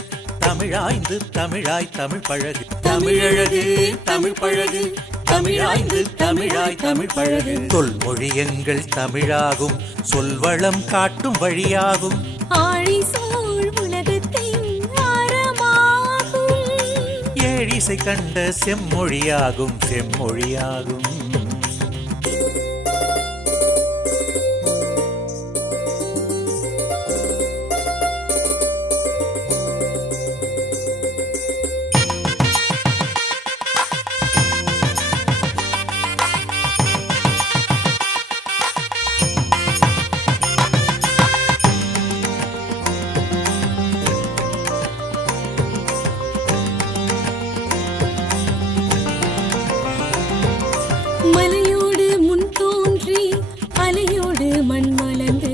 தமிழாய்ந்து தமிழாய் தமிழ் பழகு. தமிழழகு தமிழ் பழகு தமிழாய்ந்து தமிழாய் தமிழ் பழகு. தொல்மொழி எங்கள் தமிழாகும், சொல்வளம் காட்டும் வழியாகும். ஆழி சூழ் உலகத்தின் ஆரமாகும். ஏழிசை கண்ட செம்மொழியாகும் செம்மொழியாகும். மலையோடு முன் தோன்றி அலையோடு மண் மலர்ந்து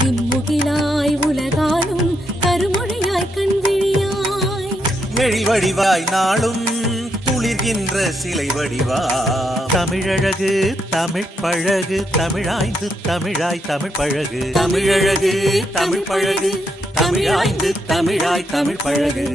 விண்முகிலாய் உலகாலும் கருமொழியாய் கண்விழியாய் எழி வடிவாய் நாளும் துளிர்கின்ற சிலை வடிவா. தமிழழகு தமிழ் பழகு தமிழாய்ந்து தமிழாய் தமிழ் பழகு. தமிழழகு தமிழ் பழகு தமிழாய்ந்து தமிழாய் தமிழ் பழகு.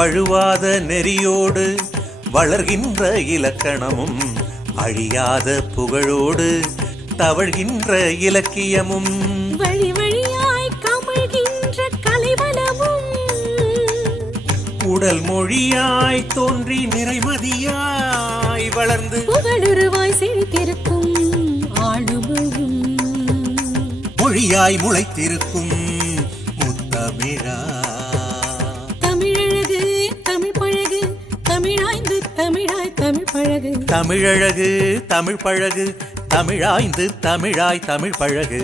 வழுவாத நெறியோடு வளர்கின்ற இலக்கணமும் அழியாத புகழோடு தவழ்கின்ற இலக்கியமும் வழி வழியாய் கமழ்கின்ற கலைவளமும் உடல் மொழியாய் தோன்றி நிறைமதியாய் வளர்ந்து புகழுருவாய் செழித்திருக்கும் ஆளுமையும் மொழியாய் முளைத்திருக்கும் முத்தமிழா. தமிழழகு தமிழ் பழகு தமிழாய்ந்து தமிழாய் தமிழ் பழகு தமிழழகு தமிழ் பழகு தமிழாய்ந்து தமிழாய் தமிழ் பழகு.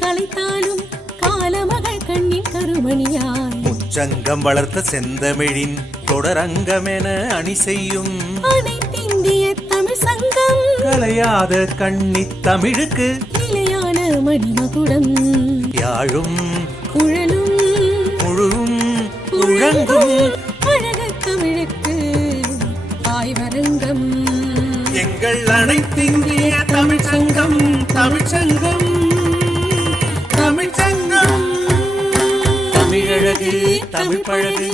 கலைத்தாலும் காலமகள் கண்ணின் கருமணியாய் முச்சங்கம் வளர்த்த செந்தமிழின் தொடரங்கமென அணி செய்யும் அனைத்திந்திய தமிழ் சங்கம் கலையாத கண்ணி தமிழுக்கு நிலையான மணிமகுடம் யாழும் குழலும் முழுவும் முழங்கும் அழக தமிழுக்கு ஆய்வரங்கம் எங்கள் அனைத்திந்திய தமிழ் சங்கம் தமிழ் சங்கம் தமிழ் சங்கம். தமிழழகு தமிழ் பழகு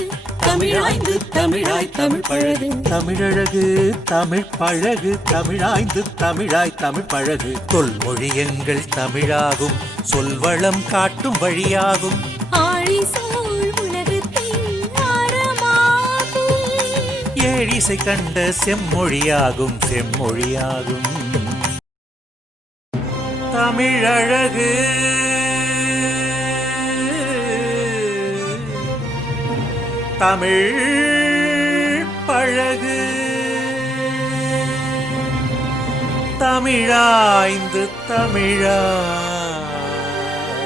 தமிழாய்ந்து தமிழாய் தமிழ் பழகு தமிழழகு தமிழ் பழகு தமிழாய்ந்து தமிழாய் தமிழ் பழகு. தொல்மொழி எங்கள் தமிழாகும் சொல்வளம் காட்டும் வழியாகும் ஆழி சூழ் உலகத்தின் ஆரமாகும் ஏழிசை கண்ட செம்மொழியாகும் செம்மொழியாகும். தமிழழகு தமிழ் பழகு தமிழாய்ந்து தமிழாய் தமிழ் பழகு.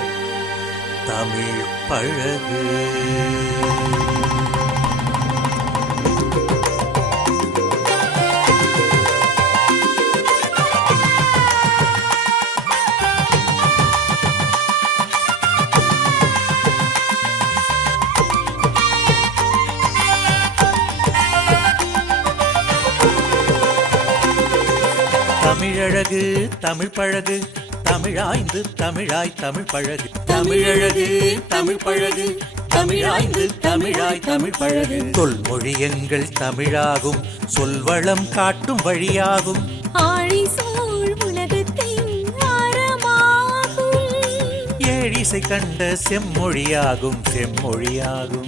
தமிழழகு தமிழ் பழகு தமிழாய்ந்து தமிழாய் தமிழ் பழகு தமிழழகு தமிழ் பழகு தமிழாய்ந்து தமிழாய் தமிழ் பழகு. தொல்மொழி எங்கள் தமிழாகும் சொல்வளம் காட்டும் வழியாகும் ஆழி சூழ் உலகத்தின் ஆரமாகும் ஏழிசை கண்ட செம்மொழியாகும் செம்மொழியாகும்.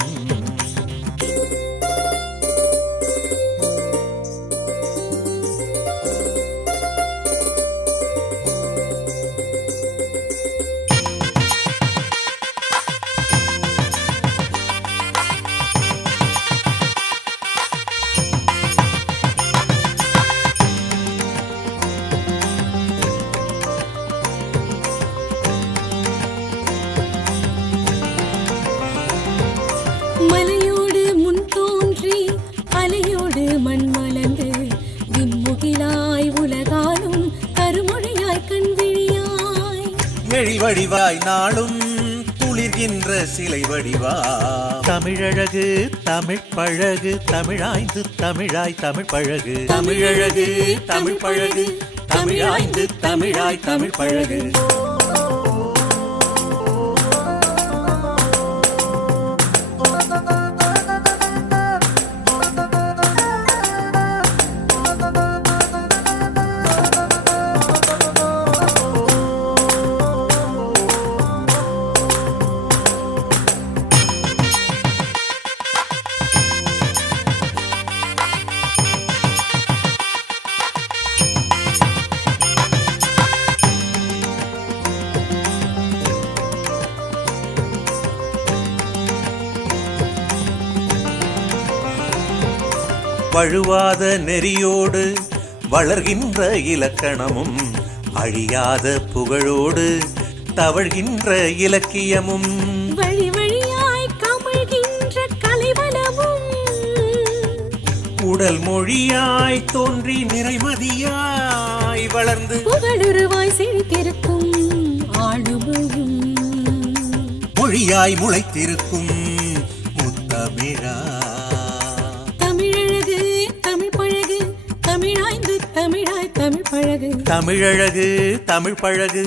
மலையோடு முன் தோன்றி அலையோடு மண் மலர்ந்து விண்முகிலாய் உலகாலும் கருமொழியாய் கண்விழியாய் எழில் வடிவாய் நாளும் துளிர்கின்ற சிலை வடிவா. தமிழழகு தமிழ் பழகு தமிழாய்ந்து தமிழாய் தமிழ் பழகு தமிழழகு தமிழ் பழகு தமிழாய்ந்து தமிழாய் தமிழ் பழகு. வழுவாத நெறியோடு வளர்கின்ற இலக்கணமும் அழியாத புகழோடு தவழ்கின்ற இலக்கியமும் வழி வழியாய் கமழ்கின்ற கலைவளமும் உடல் மொழியாய் தோன்றி நிறைமதியாய் வளர்ந்து புகழுருவாய் செழித்திருக்கும் ஆளுமையும் மொழியாய் முளைத்திருக்கும் முத்தமிழா. தமிழழகு தமிழ் பழகு தமிழாய்ந்து தமிழாய் தமிழ் பழகு. தமிழழகு தமிழ் பழகு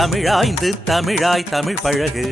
தமிழாய்ந்து தமிழாய் தமிழ் பழகு.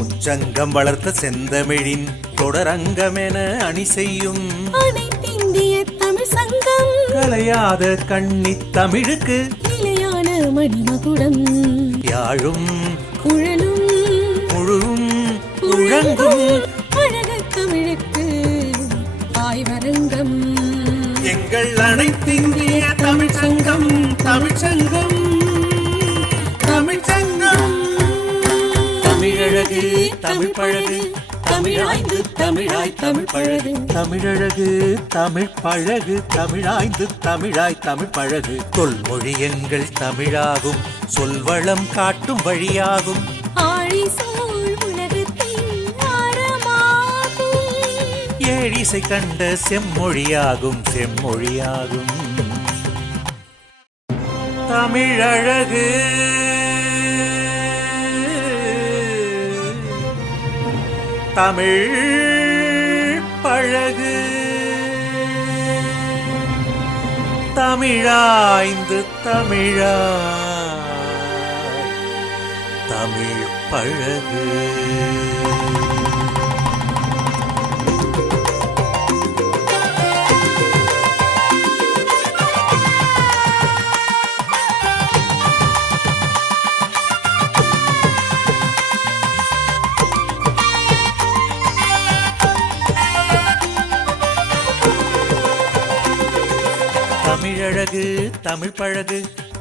உச்சங்கம் வளர்த்த செந்தமிழின் தொடரங்கமென அணி செய்யும் அனைத்திந்திய தமிழ் சங்கம் கலையாத கண்ணி தமிழுக்கு நிலையான மணிமகுடம் யாழும் குழலும் முழுவும் முழங்கும் அழக தமிழுக்கு ஆய்வரங்கம் எங்கள் அனைத்திந்திய தமிழ் சங்கம் தமிழ் சங்கம் தமிழ் சங்கம். தமிழழகு தமிழ் பழகு தமிழாய்ந்து தமிழாய் தமிழ் பழகு. தமிழழகு தமிழ் பழகு தமிழாய்ந்து தமிழாய் தமிழ் பழகு. தொல்மொழி எங்கள் தமிழாகும் சொல்வளம் காட்டும் வழியாகும் ஆழி சூழ் உலகத்தின் ஆரமாகும் ஏழிசை கண்ட செம்மொழியாகும் செம்மொழியாகும். தமிழழகு தமிழ் பழகு தமிழாய்ந்து தமிழாய் தமிழ் பழகு. தமிழழகு தமிழ் பழகு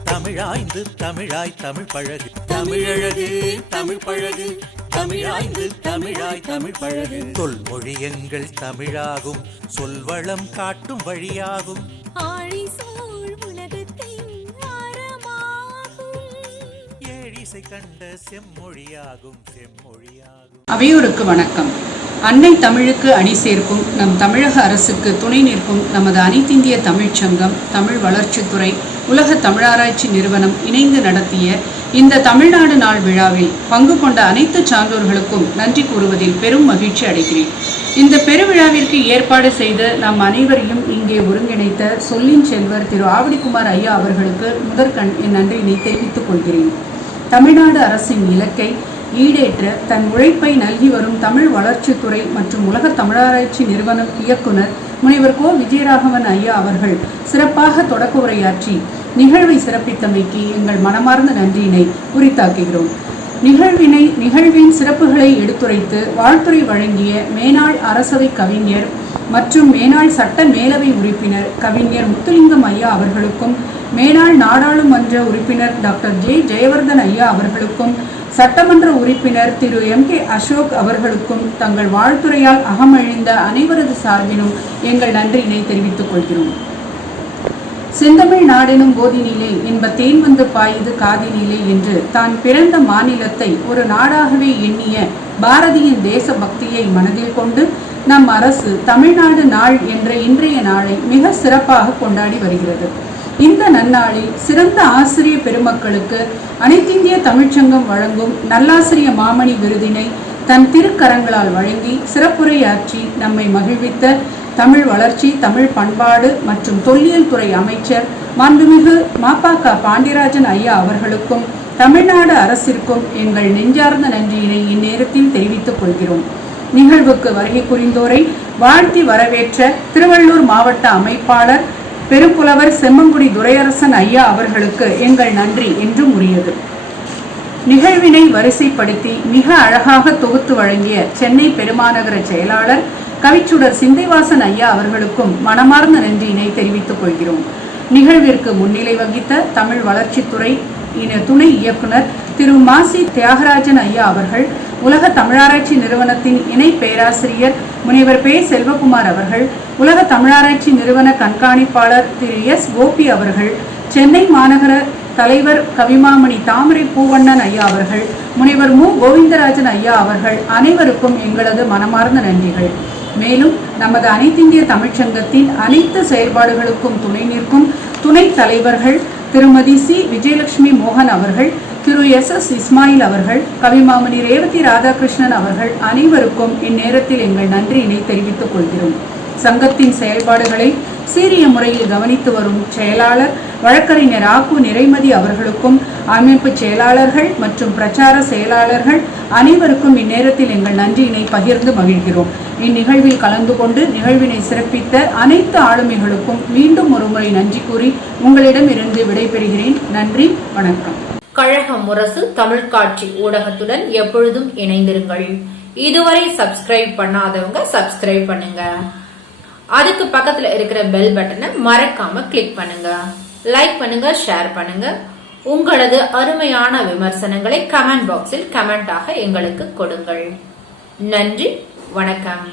தமிழாய்ந்து தமிழாய் தமிழ் பழகு. தமிழழகு தமிழ் பழகு தமிழாய்ந்து தமிழாய் தமிழ் பழகு. தொல்மொழி எங்கள் தமிழாகும் சொல்வளம் காட்டும் வழியாகும் ஆழி சூழ் உலகத்தின் ஆரமாகும் ஏழிசை கண்ட செம்மொழியாகும் செம்மொழியாகும். அவையோருக்கு வணக்கம். அன்னை தமிழுக்கு அணி சேர்க்கும் நம் தமிழக அரசுக்கு துணை நிற்கும் நமது அனைத்திந்திய தமிழ்ச்சங்கம், தமிழ் வளர்ச்சித்துறை, உலக தமிழாராய்ச்சி நிறுவனம் இணைந்து நடத்திய இந்த தமிழ்நாடு நாள் விழாவில் பங்கு கொண்ட அனைத்து சான்றோர்களுக்கும் நன்றி கூறுவதில் பெரும் மகிழ்ச்சி அடைகிறேன். இந்த பெருவிழாவிற்கு ஏற்பாடு செய்து நம் அனைவரையும் இங்கே ஒருங்கிணைத்த சொல்லின் செல்வர் திரு ஆவடிக்குமார் ஐயா அவர்களுக்கு முதற்கண் என் நன்றியினை தெரிவித்துக் கொள்கிறேன். தமிழ்நாடு அரசின் இலக்கை ஈடேற்ற தன் உழைப்பை நல்கி வரும் தமிழ் வளர்ச்சித்துறை மற்றும் உலக தமிழாராய்ச்சி நிறுவன இயக்குனர் முனைவர் கோ. விஜயராகவன் ஐயா அவர்கள் சிறப்பாக தொடக்க உரையாற்றி நிகழ்வை சிறப்பித்தமைக்கு எங்கள் மனமார்ந்த நன்றியினை உரித்தாக்குகிறோம். நிகழ்வின் சிறப்புகளை எடுத்துரைத்து வாழ்த்துரை வழங்கிய மேனாள் அரசவை கவிஞர் மற்றும் மேனாள் சட்ட மேலவை உறுப்பினர் கவிஞர் முத்துலிங்கம் ஐயா அவர்களுக்கும், மேனாள் நாடாளுமன்ற உறுப்பினர் டாக்டர் ஜே. ஜெயவர்தன் ஐயா அவர்களுக்கும், சட்டமன்ற உறுப்பினர் திரு M.K. அசோக் அவர்களுக்கும் தங்கள் வாழ்த்துரையால் அகமழிந்த அனைவரது சார்பிலும் எங்கள் நன்றியினை தெரிவித்துக் கொள்கிறோம். செந்தமிழ் நாடெனும் போதினிலே என்ப தேன் வந்து பாயுது காதினிலே என்று தான் பிறந்த மாநிலத்தை ஒரு நாடாகவே எண்ணிய பாரதியின் தேச பக்தியை மனதில் கொண்டு நம் அரசு தமிழ்நாடு நாள் என்ற இன்றைய நாளை மிக சிறப்பாக கொண்டாடி வருகிறது. இந்த நன்னாளில் சிறந்த ஆசிரிய பெருமக்களுக்கு அனைத்திந்திய தமிழ்ச்சங்கம் வழங்கும் நல்லாசிரிய மாமணி விருதினை தன் திருக்கரங்களால் வழங்கி சிறப்புரையாற்றி நம்மை மகிழ்வித்த தமிழ் வளர்ச்சி, தமிழ் பண்பாடு மற்றும் தொல்லியல் துறை அமைச்சர் மாண்புமிகு ம.ப.க. பாண்டியராஜன் ஐயா அவர்களுக்கும் தமிழ்நாடு அரசிற்கும் எங்கள் நெஞ்சார்ந்த நன்றியினை இந்நேரத்தில் தெரிவித்துக் கொள்கிறோம். நிகழ்வுக்கு வருகை புரிந்தோரை வாழ்த்தி வரவேற்ற திருவள்ளூர் மாவட்ட அமைப்பாளர் பெரும்புலவர் செம்மங்குடி துரையரசன் ஐயா அவர்களுக்கு எங்கள் நன்றி என்றும் உரியது. நிகழ்வினை வரிசைப்படுத்தி மிக அழகாக தொகுத்து வழங்கிய சென்னை பெருமாநகர செயலாளர் கவிச்சுடர் சிந்தைவாசன் ஐயா அவர்களுக்கும் மனமார்ந்த நன்றியினை தெரிவித்துக் கொள்கிறோம். நிகழ்விற்கு முன்னிலை வகித்த தமிழ் வளர்ச்சித்துறை துணை இயக்குனர் திரு மாசி தியாகராஜன் ஐயா அவர்கள், உலக தமிழாராய்ச்சி நிறுவனத்தின் இணை பேராசிரியர் முனைவர் பே செல்வகுமார் அவர்கள், உலக தமிழாராய்ச்சி நிறுவன கண்காணிப்பாளர் திரு எஸ் கோபி அவர்கள், சென்னை மாநகர தலைவர் கவிமாமணி தாமரை பூவண்ணன் ஐயா அவர்கள், முனைவர் மு கோவிந்தராஜன் ஐயா அவர்கள் அனைவருக்கும் எங்களது மனமார்ந்த நன்றிகள். மேலும் நமது அனைத்திந்திய தமிழ்ச்சங்கத்தின் அனைத்து செயல்பாடுகளுக்கும் துணை நிற்கும் துணை தலைவர்கள் திருமதி சி விஜயலட்சுமி மோகன் அவர்கள், திரு எஸ் எஸ் இஸ்மாயில் அவர்கள், கவிமாமணி ரேவதி ராதாகிருஷ்ணன் அவர்கள் அனைவருக்கும் இந்நேரத்தில் எங்கள் நன்றியினை தெரிவித்துக் கொள்கிறோம். சங்கத்தின் செயல்பாடுகளை சீரிய முறையில் கவனித்து வரும் செயலாளர் வழக்கறிஞர் ஆக்கு நிறைமதி அவர்களுக்கும், அமைப்பு செயலாளர்கள் மற்றும் பிரச்சார செயலாளர்கள் அனைவருக்கும் இந்நேரத்தில் எங்கள் நன்றியினை பகிர்ந்து மகிழ்கிறோம். இந்நிகழ்வில் கலந்து கொண்டு நிகழ்வினை சிறப்பித்த அனைத்து ஆளுமைகளுக்கும் மீண்டும் ஒருமுறை நன்றி கூறி உங்களிடமிருந்து விடைபெறுகிறேன். நன்றி, வணக்கம். கழக முரசு தமிழ் காட்சி ஊடகத்துடன் எப்பொழுதும் இணைந்திருங்கள். இதுவரை சப்ஸ்கிரைப் பண்ணாதவங்க சப்ஸ்கிரைப் பண்ணுங்க. அதுக்கு பக்கத்துல இருக்கிற பெல் பட்டனை மறக்காம கிளிக் பண்ணுங்க. லைக் பண்ணுங்க, ஷேர் பண்ணுங்க. உங்களது அருமையான விமர்சனங்களை கமெண்ட் பாக்ஸில் கமெண்டாக எங்களுக்கு கொடுங்கள். நன்றி, வணக்கம்.